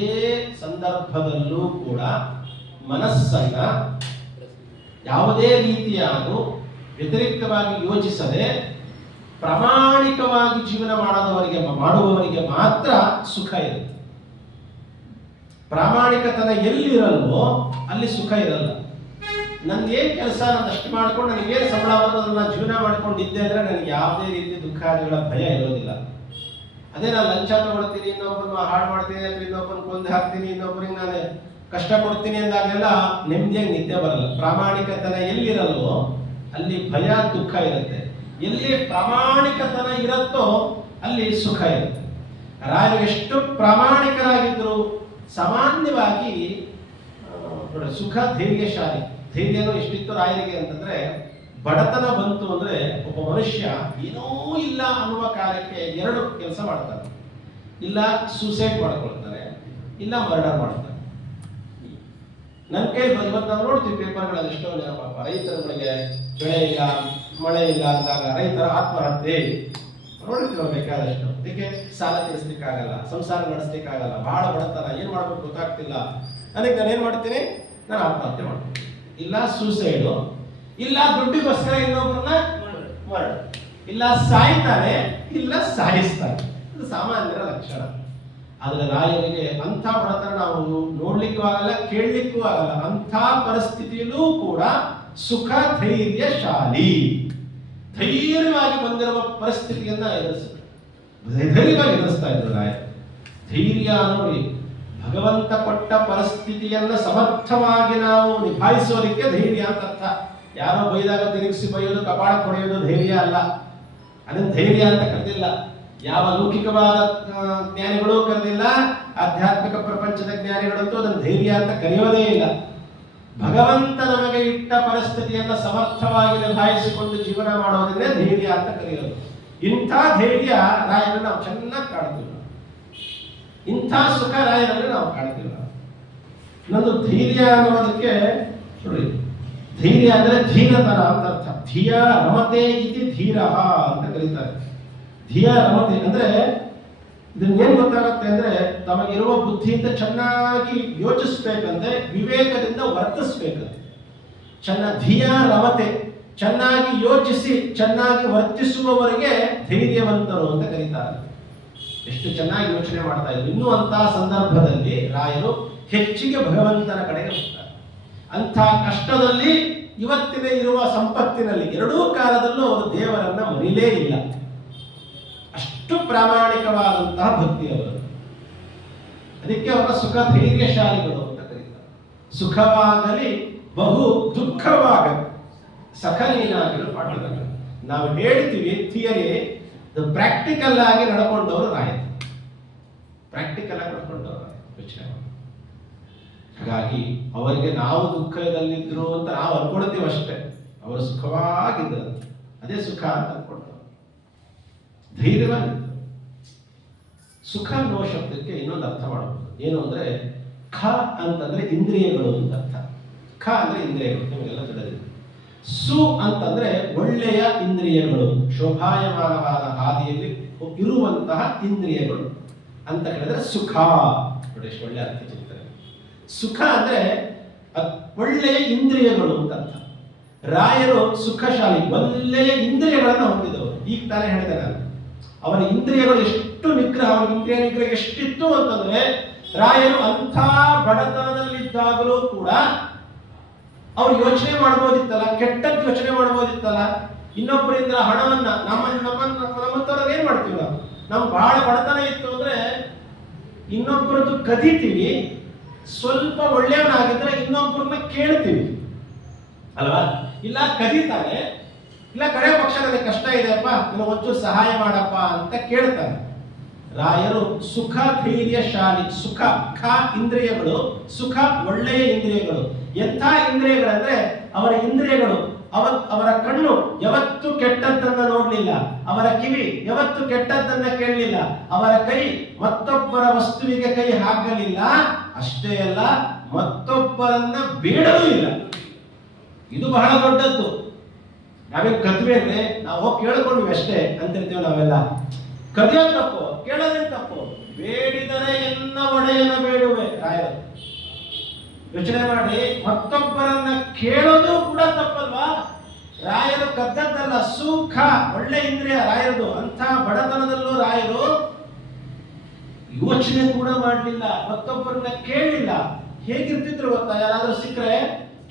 ಸಂದರ್ಭದಲ್ಲೂ ಕೂಡ ಮನಸ್ಸನ್ನ ಯಾವುದೇ ರೀತಿಯಾದ ವ್ಯತಿರಿಕ್ತವಾಗಿ ಯೋಚಿಸದೆ ಪ್ರಾಮಾಣಿಕವಾಗಿ ಜೀವನ ಮಾಡುವವರಿಗೆ ಮಾತ್ರ ಸುಖ ಇರುತ್ತೆ. ಪ್ರಾಮಾಣಿಕತನ ಎಲ್ಲಿರಲ್ವೋ ಅಲ್ಲಿ ಸುಖ ಇರಲ್ಲ. ನನ್ಗೇನ್ ಕೆಲಸ ಅಷ್ಟು ಮಾಡ್ಕೊಂಡು ನನಗೇನು ಸಂಬಳ ಬರೋದನ್ನ ಜೀವನ ಮಾಡ್ಕೊಂಡಿದ್ದೆ ಅಂದ್ರೆ ನನಗೆ ಯಾವುದೇ ರೀತಿ ದುಃಖಾದಿಗಳ ಭಯ ಇರೋದಿಲ್ಲ. ಅದೇ ನಾನು ಲಂಚ ತಗೊಳ್ತೀನಿ, ಇನ್ನೊಬ್ಬರನ್ನು ಹಾಳು ಮಾಡ್ತೀನಿ, ಅಥವಾ ಇನ್ನೊಬ್ಬರನ್ನು ಕೊಂದು ಹಾಕ್ತೀನಿ, ಇನ್ನೊಬ್ಬರಿಗೆ ನಾನು ಕಷ್ಟ ಕೊಡ್ತೀನಿ ಅಂದಾಗೆಲ್ಲ ನೆಮ್ಮದಿಯಾಗಿ ನಿದ್ದೆ ಬರಲ್ಲ. ಪ್ರಾಮಾಣಿಕತನ ಎಲ್ಲಿರಲ್ವೋ ಅಲ್ಲಿ ಭಯ ದುಃಖ ಇರುತ್ತೆ. ಎಲ್ಲಿ ಪ್ರಾಮಾಣಿಕತನ ಇರುತ್ತೋ ಅಲ್ಲಿ ಸುಖ ಇರುತ್ತೆ. ರಾಯರು ಎಷ್ಟು ಪ್ರಾಮಾಣಿಕರಾಗಿದ್ರು. ಸಾಮಾನ್ಯವಾಗಿ ಸುಖ ಧೈರ್ಯಶಾಲಿ. ಧೈರ್ಯನೂ ಎಷ್ಟಿತ್ತು ರಾಯರಿಗೆ ಅಂತಂದ್ರೆ, ಬಡತನ ಬಂತು ಅಂದ್ರೆ ಒಬ್ಬ ಮನುಷ್ಯ ಏನೂ ಇಲ್ಲ ಅನ್ನುವ ಕಾರ್ಯಕ್ಕೆ ಎರಡು ಕೆಲಸ ಮಾಡ್ತಾನೆ. ಇಲ್ಲ ಸೂಸೈಡ್ ಮಾಡ್ಕೊಳ್ತಾರೆ, ಇಲ್ಲ ಮರ್ಡರ್ ಮಾಡ್ತಾರೆ. ನನ್ನ ಕೈ ಇವತ್ತು ನಾವು ನೋಡ್ತೀವಿ ಪೇಪರ್ಗಳಲ್ಲಿ ಎಷ್ಟೋ ಜನ ಪಾಪ ರೈತರುಗಳಿಗೆ ಬೆಳೆ ಇಲ್ಲ, ಮಳೆ ಇಲ್ಲ ಅಂದಾಗ ರೈತರ ಆತ್ಮಹತ್ಯೆ ನೋಡಿರ್ತೀವಿ ಬೇಕಾದಷ್ಟು. ಅದಕ್ಕೆ ಸಾಲ ತೀರಿಸ್ಲಿಕ್ಕಾಗಲ್ಲ, ಸಂಸಾರ ನಡೆಸ್ಲಿಕ್ಕಾಗಲ್ಲ, ಬಹಳ ಬಡತನ, ಏನ್ ಮಾಡ್ಬೇಕು ಗೊತ್ತಾಗ್ತಿಲ್ಲ, ಅದಕ್ಕೆ ನಾನು ಏನ್ ಮಾಡ್ತೀನಿ, ನಾನು ಆತ್ಮಹತ್ಯೆ ಮಾಡ್ತೀನಿ. ಇಲ್ಲ ಸೂಸೈಡು, ಇಲ್ಲ ದುಡ್ಡಿಗೋಸ್ಕರ ಇನ್ನೊಬ್ಬರನ್ನ ಮರಣ, ಇಲ್ಲ ಸಾಯ್ತಾನೆ, ಇಲ್ಲ ಸಾಯಿಸ್ತಾನೆ. ಇದು ಸಾಮಾನ್ಯರ ಲಕ್ಷಣ. ಆದ್ರೆ ರಾಯರಿಗೆ ಅಂಥ ಬಡತನ ನಾವು ನೋಡ್ಲಿಕ್ಕೂ ಆಗಲ್ಲ, ಕೇಳಲಿಕ್ಕೂ ಆಗಲ್ಲ. ಅಂಥ ಪರಿಸ್ಥಿತಿಯಲ್ಲೂ ಕೂಡ ಸುಖ ಧೈರ್ಯಶಾಲಿ, ಧೈರ್ಯವಾಗಿ ಬಂದಿರುವ ಪರಿಸ್ಥಿತಿಯನ್ನ ಧೈರ್ಯವಾಗಿ ಎದುರಿಸ್ತಾ ಇದ್ರು ರಾಯ. ಧೈರ್ಯ ನೋಡಿ, ಭಗವಂತ ಕೊಟ್ಟ ಪರಿಸ್ಥಿತಿಯನ್ನ ಸಮರ್ಥವಾಗಿ ನಾವು ನಿಭಾಯಿಸೋದಕ್ಕೆ ಧೈರ್ಯ ಅಂತ ಅರ್ಥ. ಯಾರೋ ಬೈದಾಗ ತಿರುಗಿಸಿ ಬೈಯೋದು, ಕಪಾಳ ಹೊಡೆಯೋದು ಧೈರ್ಯ ಅಲ್ಲ. ಅದನ್ನ ಧೈರ್ಯ ಅಂತ ಕರೆದಿಲ್ಲ. ಯಾವ ಲೌಕಿಕವಾದ ಜ್ಞಾನಿಗಳು ಕರೆದಿಲ್ಲ, ಆಧ್ಯಾತ್ಮಿಕ ಪ್ರಪಂಚದ ಜ್ಞಾನಿಗಳಂತೂ ಅದನ್ನು ಧೈರ್ಯ ಅಂತ ಕರೆಯೋದೇ ಇಲ್ಲ. ಭಗವಂತ ನಮಗೆ ಇಟ್ಟ ಪರಿಸ್ಥಿತಿಯನ್ನ ಸಮರ್ಥವಾಗಿ ನಿಭಾಯಿಸಿಕೊಂಡು ಜೀವನ ಮಾಡೋದನ್ನೇ ಧೈರ್ಯ ಅಂತ ಕರೆಯೋದು. ಇಂಥ ಧೈರ್ಯ ರಾಯರನ್ನು ನಾವು ಚೆನ್ನಾಗಿ ಕಾಣ್ತೀವಿ. ಇಂಥ ಸುಖ ರಾಯರಲ್ಲಿ ನಾವು ಕಾಣ್ತೀವಿ. ಇನ್ನೊಂದು ಧೈರ್ಯ ಅನ್ನೋದಕ್ಕೆ ನೋಡಿ, ಧೈರ್ಯ ಅಂದ್ರೆ ಧೀರತನ ಅಂತ ಅರ್ಥ. ಧಿಯ ರಮತೆ ಇತಿ ಧೀರ ಅಂತ ಕರೀತಾರೆ. ಧಿಯ ರಮತೆ ಅಂದ್ರೆ ಇದನ್ನ ಏನ್ ಗೊತ್ತಾಗುತ್ತೆ ಅಂದ್ರೆ, ತಮಗಿರುವ ಬುದ್ಧಿಯಿಂದ ಚೆನ್ನಾಗಿ ಯೋಚಿಸ್ಬೇಕಂತೆ, ವಿವೇಕದಿಂದ ವರ್ತಿಸ್ಬೇಕಂತೆ. ಧಿಯ ರಮತೆ, ಚೆನ್ನಾಗಿ ಯೋಚಿಸಿ ಚೆನ್ನಾಗಿ ವರ್ತಿಸುವವರಿಗೆ ಧೈರ್ಯವಂತರು ಅಂತ ಕರೀತಾರೆ. ಎಷ್ಟು ಚೆನ್ನಾಗಿ ಯೋಚನೆ ಮಾಡ್ತಾ ಇದ್ರು. ಇನ್ನೂ ಅಂತಹ ಸಂದರ್ಭದಲ್ಲಿ ರಾಯರು ಹೆಚ್ಚಿಗೆ ಭಗವಂತನ ಕಡೆಗೆ ಹೋಗ್ತಾರೆ. ಅಂಥ ಕಷ್ಟದಲ್ಲಿ ಇವತ್ತಿನ ಇರುವ ಸಂಪತ್ತಿನಲ್ಲಿ ಎರಡೂ ಕಾಲದಲ್ಲೂ ಅವರು ದೇವರನ್ನ ಮರಿಲೇ ಇಲ್ಲ. ಅಷ್ಟು ಪ್ರಾಮಾಣಿಕವಾದಂತಹ ಭಕ್ತಿ ಅವರು. ಅದಕ್ಕೆ ಅವರ ಸುಖ ಧೈರ್ಯಶಾಲಿಗಳು ಅಂತ ಕರೀತಾರೆ. ಸುಖವಾಗಲಿ ಬಹು ದುಃಖವಾಗಲಿ ಸಖಲೀನಾಗಿರೋ ಪಾಠಗಳು. ನಾವು ಹೇಳ್ತೀವಿ ಥಿಯರಿ, ಪ್ರಾಕ್ಟಿಕಲ್ ಆಗಿ ನಡ್ಕೊಂಡವರು ರಾಯರು. ಪ್ರಾಕ್ಟಿಕಲ್ ಆಗಿ ನಡ್ಕೊಂಡವರು ಯೋಚನೆ. ಹಾಗಾಗಿ ಅವರಿಗೆ ನಾವು ದುಃಖದಲ್ಲಿದ್ರು ಅಂತ ನಾವು ಅನ್ಕೊಳ್ತೀವಿ ಅಷ್ಟೇ. ಅವರು ಸುಖವಾಗಿದ್ದರು, ಅದೇ ಸುಖ ಅಂತ ಅನ್ಕೊಂಡವರು. ಧೈರ್ಯವಾಗಿದ್ದರು. ಸುಖ ಅನ್ನೋ ಶಬ್ದಕ್ಕೆ ಇನ್ನೊಂದು ಅರ್ಥ ಮಾಡಬಹುದು. ಏನು ಅಂದ್ರೆ, ಖ ಅಂತಂದ್ರೆ ಇಂದ್ರಿಯಗಳು ಅಂತ ಅರ್ಥ. ಖ ಅಂದ್ರೆ ಇಂದ್ರಿಯಗಳು, ನಿಮಗೆಲ್ಲ ತಿಳಿದಿದೆ. ಸು ಅಂತಂದ್ರೆ ಒಳ್ಳೆಯ ಇಂದ್ರಿಯಗಳು, ಶೋಭಾಯಮಾನವಾದ ಹಾದಿಯಲ್ಲಿ ಇರುವಂತಹ ಇಂದ್ರಿಯಗಳು ಅಂತ ಹೇಳಿದ್ರೆ ಸುಖ. ನೋಡಿ ಎಷ್ಟು ಒಳ್ಳೆ ಅರ್ಥ ಚಿಂತನೆ. ಸುಖ ಅಂದ್ರೆ ಒಳ್ಳೆಯ ಇಂದ್ರಿಯಗಳು ಅಂತ ಅರ್ಥ. ರಾಯರು ಸುಖಶಾಲಿ, ಒಳ್ಳೆಯ ಇಂದ್ರಿಯಗಳನ್ನು ಹೊಂದಿದವರು. ಈಗ ತಾನೇ ಹೇಳಿದೆ ನಾನು, ಅವರ ಇಂದ್ರಿಯಗಳು ಎಷ್ಟು ನಿಗ್ರಹ, ಅವರ ಇಂದ್ರಿಯ ನಿಗ್ರಹ ಎಷ್ಟಿತ್ತು ಅಂತಂದ್ರೆ ರಾಯರು ಅಂಥ ಬಡತನದಲ್ಲಿದ್ದಾಗಲೂ ಕೂಡ ಅವ್ರು ಯೋಚನೆ ಮಾಡ್ಬೋದಿತ್ತಲ್ಲ, ಕೆಟ್ಟದ್ದು ಯೋಚನೆ ಮಾಡ್ಬೋದಿತ್ತಲ್ಲ. ಇನ್ನೊಬ್ಬರಿಂದ ಹಣವನ್ನ ನಮ್ಮಂತವ್ರು ಏನ್ ಮಾಡ್ತೀವಿ ನಾವು? ನಮ್ಗೆ ಬಹಳ ಬಡತನ ಇತ್ತು ಅಂದ್ರೆ ಇನ್ನೊಬ್ಬರದ್ದು ಕದೀತೀವಿ, ಸ್ವಲ್ಪ ಒಳ್ಳೆಯವನಾಗಿದ್ರೆ ಇನ್ನೊಬ್ಬರನ್ನ ಕೇಳ್ತೀವಿ ಅಲ್ವಾ? ಇಲ್ಲ ಕದೀತಾನೆ, ಇಲ್ಲ ಕಡೆ ಪಕ್ಷ ನನಗೆ ಕಷ್ಟ ಇದೆಯಪ್ಪ ನನಗೆ ಒಂಚೂರು ಸಹಾಯ ಮಾಡಪ್ಪ ಅಂತ ಕೇಳ್ತಾನೆ. ರಾಯರು ಸುಖ ಧೈರ್ಯಶಾಲಿ, ಸುಖ ಇಂದ್ರಿಯಗಳು, ಸುಖ ಒಳ್ಳೆಯ ಇಂದ್ರಿಯಗಳು. ಎಂಥ ಇಂದ್ರಿಯಗಳಂದ್ರೆ ಅವರ ಇಂದ್ರಿಯಗಳು, ಅವರ ಕಣ್ಣು ಯಾವತ್ತು ಕೆಟ್ಟದ್ದನ್ನ ನೋಡ್ಲಿಲ್ಲ, ಅವರ ಕಿವಿ ಯಾವತ್ತು ಕೆಟ್ಟದ್ದನ್ನ ಕೇಳಲಿಲ್ಲ, ಅವರ ಕೈ ಮತ್ತೊಬ್ಬರ ವಸ್ತುವಿಗೆ ಕೈ ಹಾಕಲಿಲ್ಲ, ಅಷ್ಟೇ ಅಲ್ಲ ಮತ್ತೊಬ್ಬರನ್ನ ಬೇಡಲೂ ಇಲ್ಲ. ಇದು ಬಹಳ ದೊಡ್ಡದ್ದು. ನಾವೇನು ಕದ್ವಿ ಅಂದ್ರೆ ನಾವು ಹೋಗಿ ಕೇಳ್ಕೊಂಡ್ವಿ ಅಷ್ಟೇ ಅಂತಿರ್ತೀವಿ ನಾವೆಲ್ಲ. ಕದಿಯೋದು ತಪ್ಪು, ಕೇಳೋದೇನು ತಪ್ಪು? ಬೇಡಿದರೆ ಎನ್ನ ಒಡೆಯನ ಬೇಡುವೆ ರಾಯರು. ಯೋಚನೆ ಮಾಡಿ, ಮತ್ತೊಬ್ಬರನ್ನ ಕೇಳೋದು ಕೂಡ ತಪ್ಪಲ್ವಾ? ರಾಯರು ಕದ್ದದ್ದಲ್ಲ, ಸುಖ ಒಳ್ಳೆ ಇಂದ್ರಿಯ ರಾಯರದು. ಅಂತ ಬಡತನದಲ್ಲೂ ರಾಯರು ಯೋಚನೆ ಕೂಡ ಮಾಡಲಿಲ್ಲ, ಮತ್ತೊಬ್ಬರನ್ನ ಕೇಳಲಿಲ್ಲ. ಹೇಗಿರ್ತಿದ್ರು ಗೊತ್ತಾ? ಯಾರಾದ್ರೂ ಸಿಕ್ಕರೆ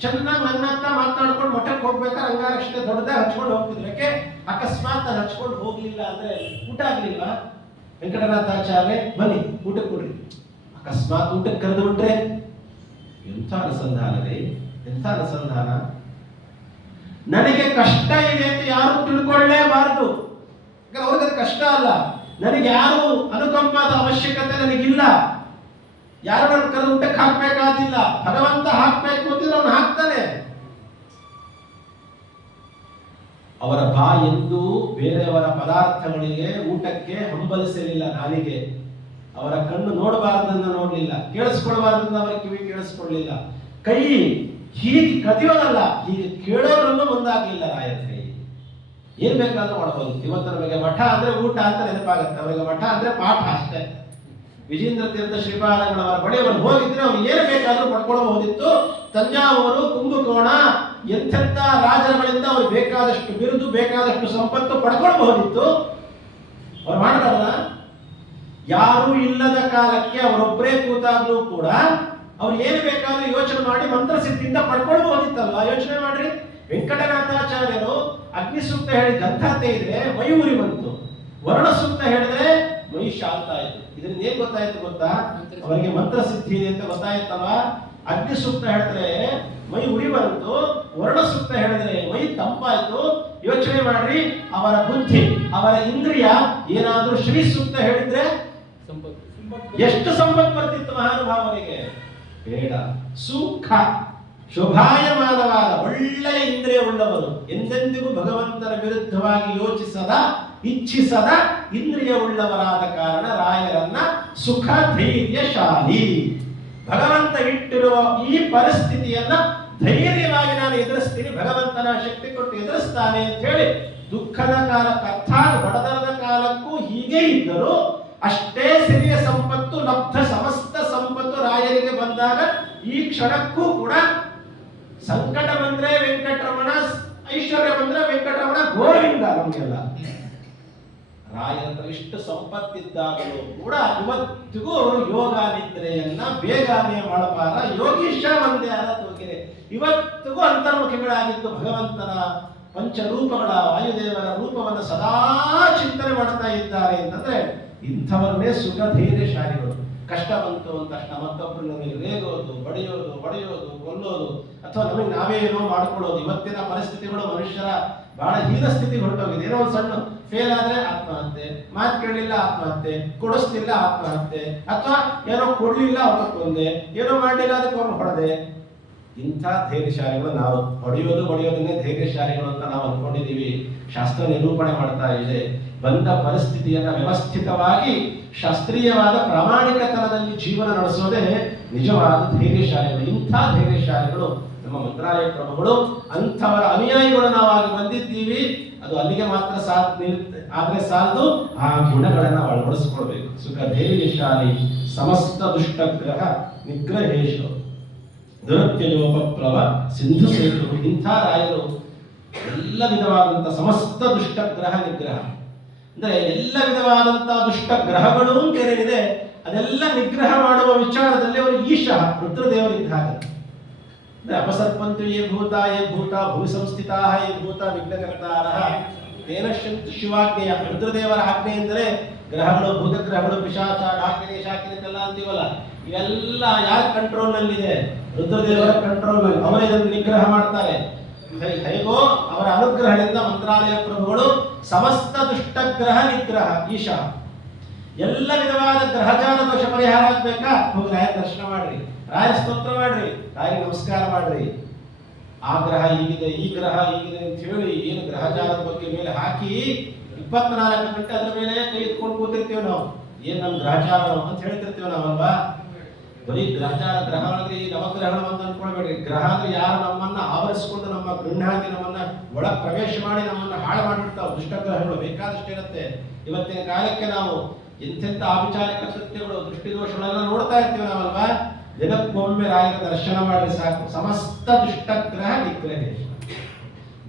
ಚೆನ್ನಾಗಿ ನನ್ನಂತ ಮಾತಾಡ್ಕೊಂಡು ಮಠಕ್ಕೆ ಹೋಗ್ಬೇಕಾದ್ರೆ ಅಂಗಾರಕ್ಷತೆ ದೊಡ್ಡದಾಗ ಹಚ್ಕೊಂಡು ಹೋಗ್ತಿದ್ರು. ಯಾಕೆ? ಅಕಸ್ಮಾತ್ ನಾನು ಹಚ್ಕೊಂಡು ಹೋಗ್ಲಿಲ್ಲ ಅಂದ್ರೆ ಊಟ ಆಗ್ಲಿಲ್ವಾ? ವೆಂಕಟನಾಥಾಚಾರ್ಯ ಬನ್ನಿ ಊಟಕ್ಕೆ ಕೊಡ್ರಿ. ಅಕಸ್ಮಾತ್ ಊಟಕ್ಕೆ ಕರೆದು ಬಿಟ್ರೆ ಎಂಥ ಅನುಸಂಧಾನ ರೀ, ಎಂಥ ಅನುಸಂಧಾನ. ನನಗೆ ಕಷ್ಟ ಇದೆ ಅಂತ ಯಾರು ತಿಳ್ಕೊಳ್ಳೇಬಾರದು. ಅವ್ರಿಗೆ ಕಷ್ಟ ಅಲ್ಲ, ನನಗೆ ಯಾರು ಅನುಕಂಪದ ಅವಶ್ಯಕತೆ ನನಗಿಲ್ಲ. ಯಾರು ನನ್ನ ಕರೆದು ಊಟಕ್ಕೆ ಹಾಕ್ಬೇಕಾದಿಲ್ಲ, ಭಗವಂತ ಹಾಕ್ಬೇಕು ಅಂತಿದ್ರೆ ಅವನು ಹಾಕ್ತಾನೆ. ಅವರ ಬಾಯೆಂದು ಬೇರೆಯವರ ಪದಾರ್ಥಗಳಿಗೆ ಊಟಕ್ಕೆ ಹಂಬಲಿಸಲಿಲ್ಲ ನಾಲಿಗೆ. ಅವರ ಕಣ್ಣು ನೋಡಬಾರದನ್ನ ನೋಡ್ಲಿಲ್ಲ, ಕೇಳಿಸ್ಕೊಳ್ಬಾರ್ದನ್ನ ಅವರ ಕಿವಿ ಕೇಳಿಸ್ಕೊಳ್ಳಿಲ್ಲ. ಕೈ ಹೀಗೆ ಕದಿಯೋದಲ್ಲ, ಹೀಗೆ ಕೇಳೋದ್ರಲ್ಲೂ ಮುಂದಾಗ್ಲಿಲ್ಲ ರಾಯರ ಕೈ. ಏನ್ ಬೇಕಾದ್ರೂ ಮಾಡಬಹುದು. ಇವತ್ತು ನಮಗೆ ಮಠ ಅಂದ್ರೆ ಊಟ ಅಂತ ನೆನಪಾಗುತ್ತೆ, ಅವರಿಗೆ ಮಠ ಅಂದ್ರೆ ಪಾಠ ಅಷ್ಟೇ. ವಿಜೇಂದ್ರ ತೀರ್ಥ ಶ್ರೀಪಾದಗಳವರ ಬಳಿ ಅವರು ಹೋಗಿದ್ರೆ ಅವ್ರು ಏನು ಬೇಕಾದ್ರೂ ಪಡ್ಕೊಳ್ಳಬಹುದಿತ್ತು. ತಂಜಾವೂರು, ಕುಂಭಕೋಣ, ಎಂತೆಂಥ ರಾಜರುಗಳಿಂದ ಅವ್ರು ಬೇಕಾದಷ್ಟು ಬಿರುದು, ಬೇಕಾದಷ್ಟು ಸಂಪತ್ತು ಪಡ್ಕೊಳ್ಬಹುದಿತ್ತು. ಅವ್ರು ಮಾಡಬಾರಲ್ಲ. ಯಾರು ಇಲ್ಲದ ಕಾಲಕ್ಕೆ ಅವರೊಬ್ಬರೇ ಕೂತಾಗ್ಲೂ ಕೂಡ ಅವ್ರು ಏನು ಬೇಕಾದ್ರೂ ಯೋಚನೆ ಮಾಡಿ ಮಂತ್ರಸಿದ್ಧಿಯಿಂದ ಪಡ್ಕೊಳ್ಬಹುದಿತ್ತಲ್ವಾ? ಯೋಚನೆ ಮಾಡ್ರಿ. ವೆಂಕಟನಾಥಾಚಾರ್ಯರು ಅಗ್ನಿ ಸೂಕ್ತ ಹೇಳಿ ಗಂಧಾತೆ ಇದ್ರೆ ಮೈ ಉರಿ ಬಂತು, ವರ್ಣ ಸೂಕ್ತ ಹೇಳಿದ್ರೆ ಮೈ ಶಾಂತ ಆಯ್ತು. ಇದರಿಂದ ಏನ್ ಗೊತ್ತಾಯ್ತು ಗೊತ್ತಾ? ಅವರಿಗೆ ಮಂತ್ರಸಿದ್ಧಿ ಇದೆ ಅಂತ ಗೊತ್ತಾಯ್ತಲ್ವಾ? ಅಗ್ನಿ ಸೂಕ್ತ ಹೇಳಿದ್ರೆ ಮೈ ಉರಿ ಬಂತು, ವರ್ಣ ಸೂಕ್ತ ಹೇಳಿದ್ರೆ ಮೈ ತಂಪಾಯ್ತು. ಯೋಚನೆ ಮಾಡ್ರಿ, ಅವರ ಬುದ್ಧಿ, ಅವರ ಇಂದ್ರಿಯ ಏನಾದ್ರೂ ಶ್ರೀ ಸೂಕ್ತ ಹೇಳಿದ್ರೆ ಎಷ್ಟು ಸಂಪತ್ತು ಬರ್ತಿತ್ತು ಮಹಾನುಭಾವನಿಗೆ? ಬೇಡ. ಸುಖ ಶೋಭಾಯಮಾನವಾದ ಒಳ್ಳೆಯ ಇಂದ್ರಿಯ ಉಳ್ಳವರು, ಎಂದೆಂದಿಗೂ ಭಗವಂತನ ವಿರುದ್ಧವಾಗಿ ಯೋಚಿಸದ, ಇಚ್ಛಿಸದ ಇಂದ್ರಿಯ ಉಳ್ಳವರಾದ ಕಾರಣ ರಾಯರನ್ನ ಸುಖ ಧೈರ್ಯಶಾಲಿ. ಭಗವಂತ ಇಟ್ಟಿರುವ ಈ ಪರಿಸ್ಥಿತಿಯನ್ನ ಧೈರ್ಯವಾಗಿ ನಾನು ಎದುರಿಸ್ತೀನಿ, ಭಗವಂತನ ಶಕ್ತಿ ಕೊಟ್ಟು ಎದುರಿಸ್ತಾನೆ ಅಂತ ಹೇಳಿ ದುಃಖದ ಕಾಲಕ್ಕೆ, ಅರ್ಥಾತ್ ಬಡತನದ ಕಾಲಕ್ಕೂ ಹೀಗೆ ಇದ್ದರು. ಅಷ್ಟೇ ಸಿರಿಯ ಸಂಪತ್ತು, ಲಬ್ಧ ಸಮಸ್ತ ಸಂಪತ್ತು ರಾಯರಿಗೆ ಬಂದಾಗ ಈ ಕ್ಷಣಕ್ಕೂ ಕೂಡ ಸಂಕಟ ಬಂದ್ರೆ ವೆಂಕಟರಮಣ, ಐಶ್ವರ್ಯ ಬಂದ್ರೆ ವೆಂಕಟರಮಣ, ಗೋವಿಂದ ನಮಗೆಲ್ಲ. ರಾಯರ ಇಷ್ಟು ಸಂಪತ್ತಿದ್ದಾಗಲೂ ಕೂಡ ಇವತ್ತಿಗೂ ಯೋಗ ನಿದ್ರೆಯನ್ನ ಬೇಗನೆ ಮಾಡಬಾರ ಯೋಗೀಶ ಒಂದೇ ಆದ ತೋರಿಕೆ. ಇವತ್ತಿಗೂ ಅಂತರ್ಮುಖಿಗಳಾಗಿದ್ದು ಭಗವಂತನ ಪಂಚರೂಪಗಳ ವಾಯುದೇವರ ರೂಪವನ್ನು ಸದಾ ಚಿಂತನೆ ಮಾಡ್ತಾ ಇದ್ದಾರೆ ಅಂತಂದ್ರೆ ಇಂಥವನ್ನೇ ಸುಖ ಧೈರ್ಯಶಾಲಿಗಳು. ಕಷ್ಟ ಬಂತು ಅಂತ ತಕ್ಷಣ ಮತ್ತೊಬ್ಬರು ನಮಗೆ ರೇಗೋದು, ಬಡಿಯೋದು, ಕೊಲ್ಲೋದು, ಅಥವಾ ನಮಗೆ ನಾವೇ ಏನೋ ಮಾಡ್ಕೊಳ್ಳೋದು. ಇವತ್ತಿನ ಪರಿಸ್ಥಿತಿಗಳು ಮನುಷ್ಯರ ಬಹಳ ಹೀನ ಸ್ಥಿತಿಗೆ ಹೊರಟೋಗಿದೆ. ಏನೋ ಒಂದು ಸಣ್ಣ ಫೇಲ್ ಆದ್ರೆ ಆತ್ಮಹತ್ಯೆ, ಮಾತು ಕೇಳಲಿಲ್ಲ ಆತ್ಮಹತ್ಯೆ, ಕೊಡಿಸ್ತಿಲ್ಲ ಆತ್ಮಹತ್ಯೆ, ಅಥವಾ ಏನೋ ಕೊಡ್ಲಿಲ್ಲ ಅವತ್ತೊಂದೆ, ಏನೋ ಮಾಡಲಿಲ್ಲ ಅದಕ್ಕೆ ಅವ್ರನ್ನ ಹೊಡೆದೆ. ಇಂಥ ಧೈರ್ಯಶಾಲಿಗಳು ನಾವು. ಹೊಡೆಯೋದನ್ನೇ ಧೈರ್ಯಶಾಲಿಗಳು ಅಂತ ನಾವು ಅನ್ಕೊಂಡಿದ್ದೀವಿ. ಶಾಸ್ತ್ರ ನಿರೂಪಣೆ ಮಾಡ್ತಾ ಇದೆ. ಬಂದ ಪರಿಸ್ಥಿತಿಯನ್ನ ವ್ಯವಸ್ಥಿತವಾಗಿ ಶಾಸ್ತ್ರೀಯವಾದ ಪ್ರಾಮಾಣಿಕತನದಲ್ಲಿ ಜೀವನ ನಡೆಸೋದೇ ನಿಜವಾದ ಧೈರ್ಯಶಾಲಿಗಳು. ಇಂಥ ಧೈರ್ಯಶಾಲಿಗಳು ನಮ್ಮ ಮಂತ್ರಾಲಯ ಪ್ರಭುಗಳು. ಅಂಥವರ ಅನುಯಾಯಿಗಳು ನಾವಾಗಿ ಬಂದಿದ್ದೀವಿ. ಅದು ಅಲ್ಲಿಗೆ ಮಾತ್ರ ಆದ್ರೆ ಸಾಲದು, ಆ ಗುಣಗಳನ್ನ ಅಳವಡಿಸಿಕೊಳ್ಬೇಕು. ಸುಖ ಧೈರ್ಯಶಾಲಿ ಸಮಸ್ತ ದುಷ್ಟಗ್ರಹ ನಿಗ್ರಹೇಶು ದುರತ್ಯಯೋಪಪ್ಲವ ಸಿಂಧು ಸೇತು. ಇಂಥ ರಾಯರು ಎಲ್ಲ ವಿಧವಾದಂಥ ಸಮಸ್ತ ದುಷ್ಟಗ್ರಹ ನಿಗ್ರಹ, ಅಂದ್ರೆ ಎಲ್ಲ ವಿಧವಾದಂತಹ ದುಷ್ಟ ಗ್ರಹಗಳು ಏನೇನಿದೆ ಅದೆಲ್ಲ ನಿಗ್ರಹ ಮಾಡುವ ವಿಚಾರದಲ್ಲಿ ಅವರು ಈಶ ರುದ್ರದೇವರಿದ್ದಾರೆ. ಅಂದ್ರೆ ಅಪಸರ್ಪಂತು ಯೇ ಭೂತ ಭೂಮಿ ಸಂಸ್ಥಿತಾ ಯೇ ಭೂತ ವಿಘ್ನಕರ್ತಾರ ತೇನಶ್ಯಂತು ಶಿವಾಜ್ಞೆಯ. ರುದ್ರದೇವರ ಆಜ್ಞೆ ಎಂದರೆ ಗ್ರಹಗಳು, ಭೂತಗ್ರಹಗಳು, ಪಿಶಾಚ, ಡಾಕಿನಿ, ಶಾಕಿನಿ ಎಲ್ಲ ಅಂತೀವಲ್ಲ, ಇವೆಲ್ಲ ಯಾರ ಕಂಟ್ರೋಲ್ ನಲ್ಲಿದೆ? ರುದ್ರದೇವರ ಕಂಟ್ರೋಲ್ ನಲ್ಲಿ. ಅವರೇ ಇದನ್ನು ನಿಗ್ರಹ ಮಾಡ್ತಾರೆ. ಹೇಗೋ ಅವರ ಅನುಗ್ರಹದಿಂದ ಮಂತ್ರಾಲಯ ಪ್ರಭುಗಳು ಸಮಸ್ತ ದುಷ್ಟಗ್ರಹ ನಿಗ್ರಹ ಈಶ. ಎಲ್ಲ ವಿಧವಾದ ಗ್ರಹಜಾಲ ದೋಷ ಪರಿಹಾರ ಆಗ್ಬೇಕಾ? ಹೋಗಿ ರಾಯ ದರ್ಶನ ಮಾಡ್ರಿ, ರಾಯ ಸ್ತೋತ್ರ ಮಾಡ್ರಿ, ರಾಯ ನಮಸ್ಕಾರ ಮಾಡ್ರಿ. ಆ ಗ್ರಹ ಹೀಗಿದೆ, ಈ ಗ್ರಹ ಹೀಗಿದೆ ಅಂತ ಹೇಳಿ ಏನು ಗ್ರಹಜಾಲದ ಬಗ್ಗೆ ಮೇಲೆ ಹಾಕಿ 24 ಗಂಟೆ ಅದ್ರ ಮೇಲೆ ಕೈ ಇಟ್ಕೊಂಡು ಕೂತಿರ್ತೀವಿ ನಾವು. ಏನ್ ನಮ್ ಗ್ರಹಚಾರ ಅಂತ ಹೇಳ್ತಿರ್ತೀವಿ ನಾವಲ್ವಾ? ಬರೀ ಗ್ರಹಚಾರ, ಗ್ರಹ ಅಂದ್ರೆ ಈ ನವಗ್ರಹಗಳು ಅಂತ ಅನ್ಕೊಳ್ಬೇಡ್ರಿ. ಗ್ರಹ ಅಂದ್ರೆ ಯಾರು ನಮ್ಮನ್ನ ಆವರಿಸಿಕೊಂಡು ನಮ್ಮ ಗೃಹಾತಿ ನಮ್ಮನ್ನ ಒಳ ಪ್ರವೇಶ ಮಾಡಿ ನಮ್ಮನ್ನ ಹಾಳು ಮಾಡಿಬಿಡ್ತಾವ. ದುಷ್ಟಗ್ರಹಗಳು ಬೇಕಾದಷ್ಟು ಇರುತ್ತೆ. ಇವತ್ತಿನ ಕಾಲಕ್ಕೆ ನಾವು ಎಂತೆಂಥ ಆಭಿಚಾರಿಕ ಕೃತ್ಯಗಳು, ದೃಷ್ಟಿದೋಷಗಳೆಲ್ಲ ನೋಡ್ತಾ ಇರ್ತೀವಿ ನಾವಲ್ವಾ? ದಿನಕ್ಕೊಮ್ಮೆ ರಾಯರ ದರ್ಶನ ಮಾಡಿ ಸಾಕು. ಸಮಸ್ತ ದುಷ್ಟಗ್ರಹ ನಿಗ್ರಹೇಶ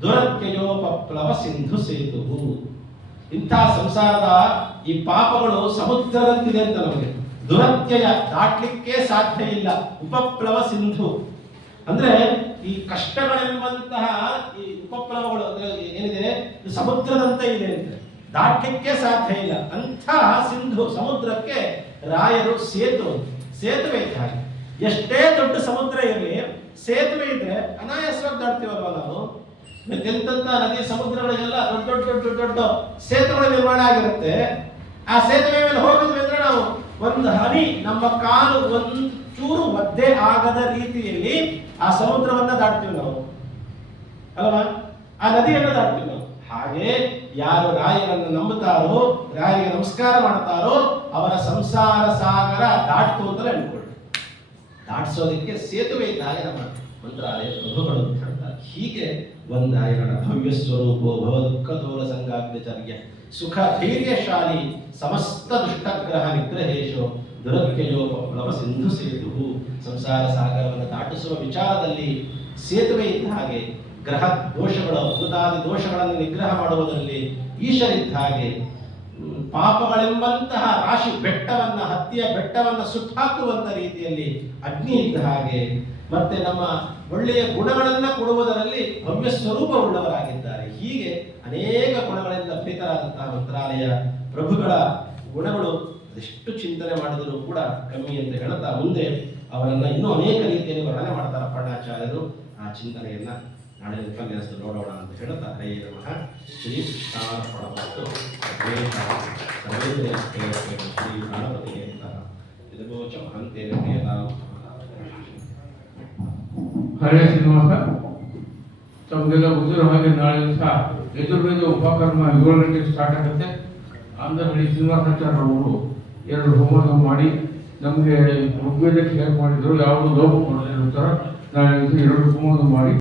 ದುರತ್ಯಯೋಪಪ್ಲವ ಸಿಂಧು ಸೇತು. ಇಂಥ ಸಂಸಾರದ ಈ ಪಾಪಗಳು ಸಮುದ್ರದಂತಿದೆ ಅಂತ ನಮಗೆ. ದುರತ್ಯಯ ದಾಟ್ಲಿಕ್ಕೆ ಸಾಧ್ಯ ಇಲ್ಲ. ಉಪಪ್ಲವ ಸಿಂಧು ಅಂದ್ರೆ ಈ ಕಷ್ಟಗಳೆಂಬಂತಹ ಈ ಉಪಪ್ಲವಗಳು ಏನಿದೆ ಇದು ಸಮುದ್ರದಂತೆ ಇದೆ ಅಂತ, ದಾಟ್ಲಿಕ್ಕೆ ಸಾಧ್ಯ ಇಲ್ಲ. ಅಂಥ ಸಿಂಧು ಸಮುದ್ರಕ್ಕೆ ರಾಯರು ಸೇತುವೆ ಇದ್ದಾರೆ. ಎಷ್ಟೇ ದೊಡ್ಡ ಸಮುದ್ರ ಇರಲಿ, ಸೇತುವೆ ಇದ್ರೆ ಅನಾಯಾಸವಾಗಿ ದಾಟ್ತೀವಲ್ವ ನಾವು. ಎಂತೆಂಥ ನದಿ ಸಮುದ್ರಗಳಿಗೆಲ್ಲ ದೊಡ್ಡ ದೊಡ್ಡ ದೊಡ್ಡ ದೊಡ್ಡ ಸೇತುವೆ ನಿರ್ಮಾಣ ಆಗಿರುತ್ತೆ. ಆ ಸೇತುವೆ ಮೇಲೆ ಹೋಗಿದ್ವಿ ಅಂದ್ರೆ ನಾವು ಒಂದು ಹನಿ ನಮ್ಮ ಕಾಲು ಒಂದು ಚೂರು ಒದ್ದೆ ಆಗದ ರೀತಿಯಲ್ಲಿ ಆ ಸಮುದ್ರವನ್ನ ದಾಟ್ತೀವಿ ನಾವು ಅಲ್ವಾ? ಆ ನದಿಯನ್ನು ದಾಟ್ತೀವಿ ನಾವು. ಹಾಗೆ ಯಾರು ರಾಯರನ್ನು ನಂಬುತ್ತಾರೋ, ರಾಯರಿಗೆ ನಮಸ್ಕಾರ ಮಾಡ್ತಾರೋ ಅವರ ಸಂಸಾರ ಸಾಗರ ದಾಟ್ತು ಅಂತಲೇ ಅನ್ಕೊಳ್ಳಿ. ದಾಟಿಸೋದಕ್ಕೆ ಸೇತುವೆ ಇದ್ದಾಗ ನಮ್ಮ ಮಂತ್ರಾಲಯ ಪ್ರಭುಗಳು ಹೇಳ್ತಾರೆ. ಹೀಗೆ ಒಂದಾಯರಣ ಭವ್ಯ ಸ್ವರೂಪೋ ಭವ ದುಃಖ ತೋರ ಸಂಗಾಗ್ಯಚರ್ಯ ಸುಖ ಧೈರ್ಯಶಾಲಿ ಸಮಸ್ತ ದುಷ್ಟಗ್ರಹ ನಿಗ್ರಹೇಶೋ ದುರತ್ಯಯೋಪಪ್ಲವ ಸಿಂಧು ಸೇತು. ಸಂಸಾರ ಸಾಗರವನ್ನು ದಾಟಿಸುವ ವಿಚಾರದಲ್ಲಿ ಸೇತುವೆ ಇದ್ದ ಹಾಗೆ, ಗ್ರಹ ದೋಷಗಳು, ಭೂತಾದಿ ದೋಷಗಳನ್ನು ನಿಗ್ರಹ ಮಾಡುವುದರಲ್ಲಿ ಈಶರಿದ್ದ ಹಾಗೆ, ಪಾಪಗಳೆಂಬಂತಹ ರಾಶಿ ಬೆಟ್ಟವನ್ನ, ಹತ್ತಿಯ ಬೆಟ್ಟವನ್ನ ಸುಟ್ಟಾಕುವಂತ ರೀತಿಯಲ್ಲಿ ಅಗ್ನಿ ಇದ್ದ ಹಾಗೆ, ಮತ್ತೆ ನಮ್ಮ ಒಳ್ಳೆಯ ಗುಣಗಳನ್ನ ಕೊಡುವುದರಲ್ಲಿ ಭವ್ಯ ಸ್ವರೂಪವುಳ್ಳವರಾಗಿದ್ದಾರೆ. ಹೀಗೆ ಅನೇಕ ಗುಣಗಳಿಂದ ಪ್ರೀತರಾದಂತಹ ಮಂತ್ರಾಲಯ ಪ್ರಭುಗಳ ಗುಣಗಳು ಎಷ್ಟು ಚಿಂತನೆ ಮಾಡಿದರೂ ಕೂಡ ಕಮ್ಮಿ ಅಂತ ಹೇಳ್ತಾ ಮುಂದೆ ಅವರನ್ನ ಇನ್ನೂ ಅನೇಕ ರೀತಿಯಲ್ಲಿ ವರ್ಣನೆ ಮಾಡ್ತಾರೆ ಅಪ್ಪಣ್ಣಾಚಾರ್ಯರು. ಆ ಚಿಂತನೆಯನ್ನ ನಾಳೆ ಉಪನ್ಯಾಸದಲ್ಲಿ ನೋಡೋಣ ಅಂತ ಹೇಳ್ತಾ ಹರೇ ನಮಃ. ಶ್ರೀ ಕೃಷ್ಣಾರ್ಪಣಮಸ್ತು. ಶ್ರೀ ಗಣಪತಿಗೆ ಇದಗೋಚ ಮಹಂತೇನ ಪ್ರಿಯತಾಂ. ಹರೇ ಶ್ರೀನಿವಾಸ, ತಮಗೆಲ್ಲ ಗೊತ್ತಿರೋ ಹಾಗೆ ನಾಳೆ ದಿವಸ ಯಜುರ್ವೇದ ಉಪಕರ್ಮ 7 ಗಂಟೆಗೆ ಸ್ಟಾರ್ಟ್ ಆಗುತ್ತೆ. ಅಂದರಲ್ಲಿ ಶ್ರೀನಿವಾಸಾಚಾರ್ಯ ಅವರು 2 ಹೋಮವನ್ನು ಮಾಡಿ ನಮಗೆ ಋಗ್ವೇದಕ್ಕೆ ಹೇಗೆ ಮಾಡಿದ್ರು, ಯಾವುದು ಲೋಪ ಮಾಡದೇ ಇರೋ ಥರ ನಾಳೆ ದಿವಸ 2 ಹೋಮವನ್ನು ಮಾಡಿ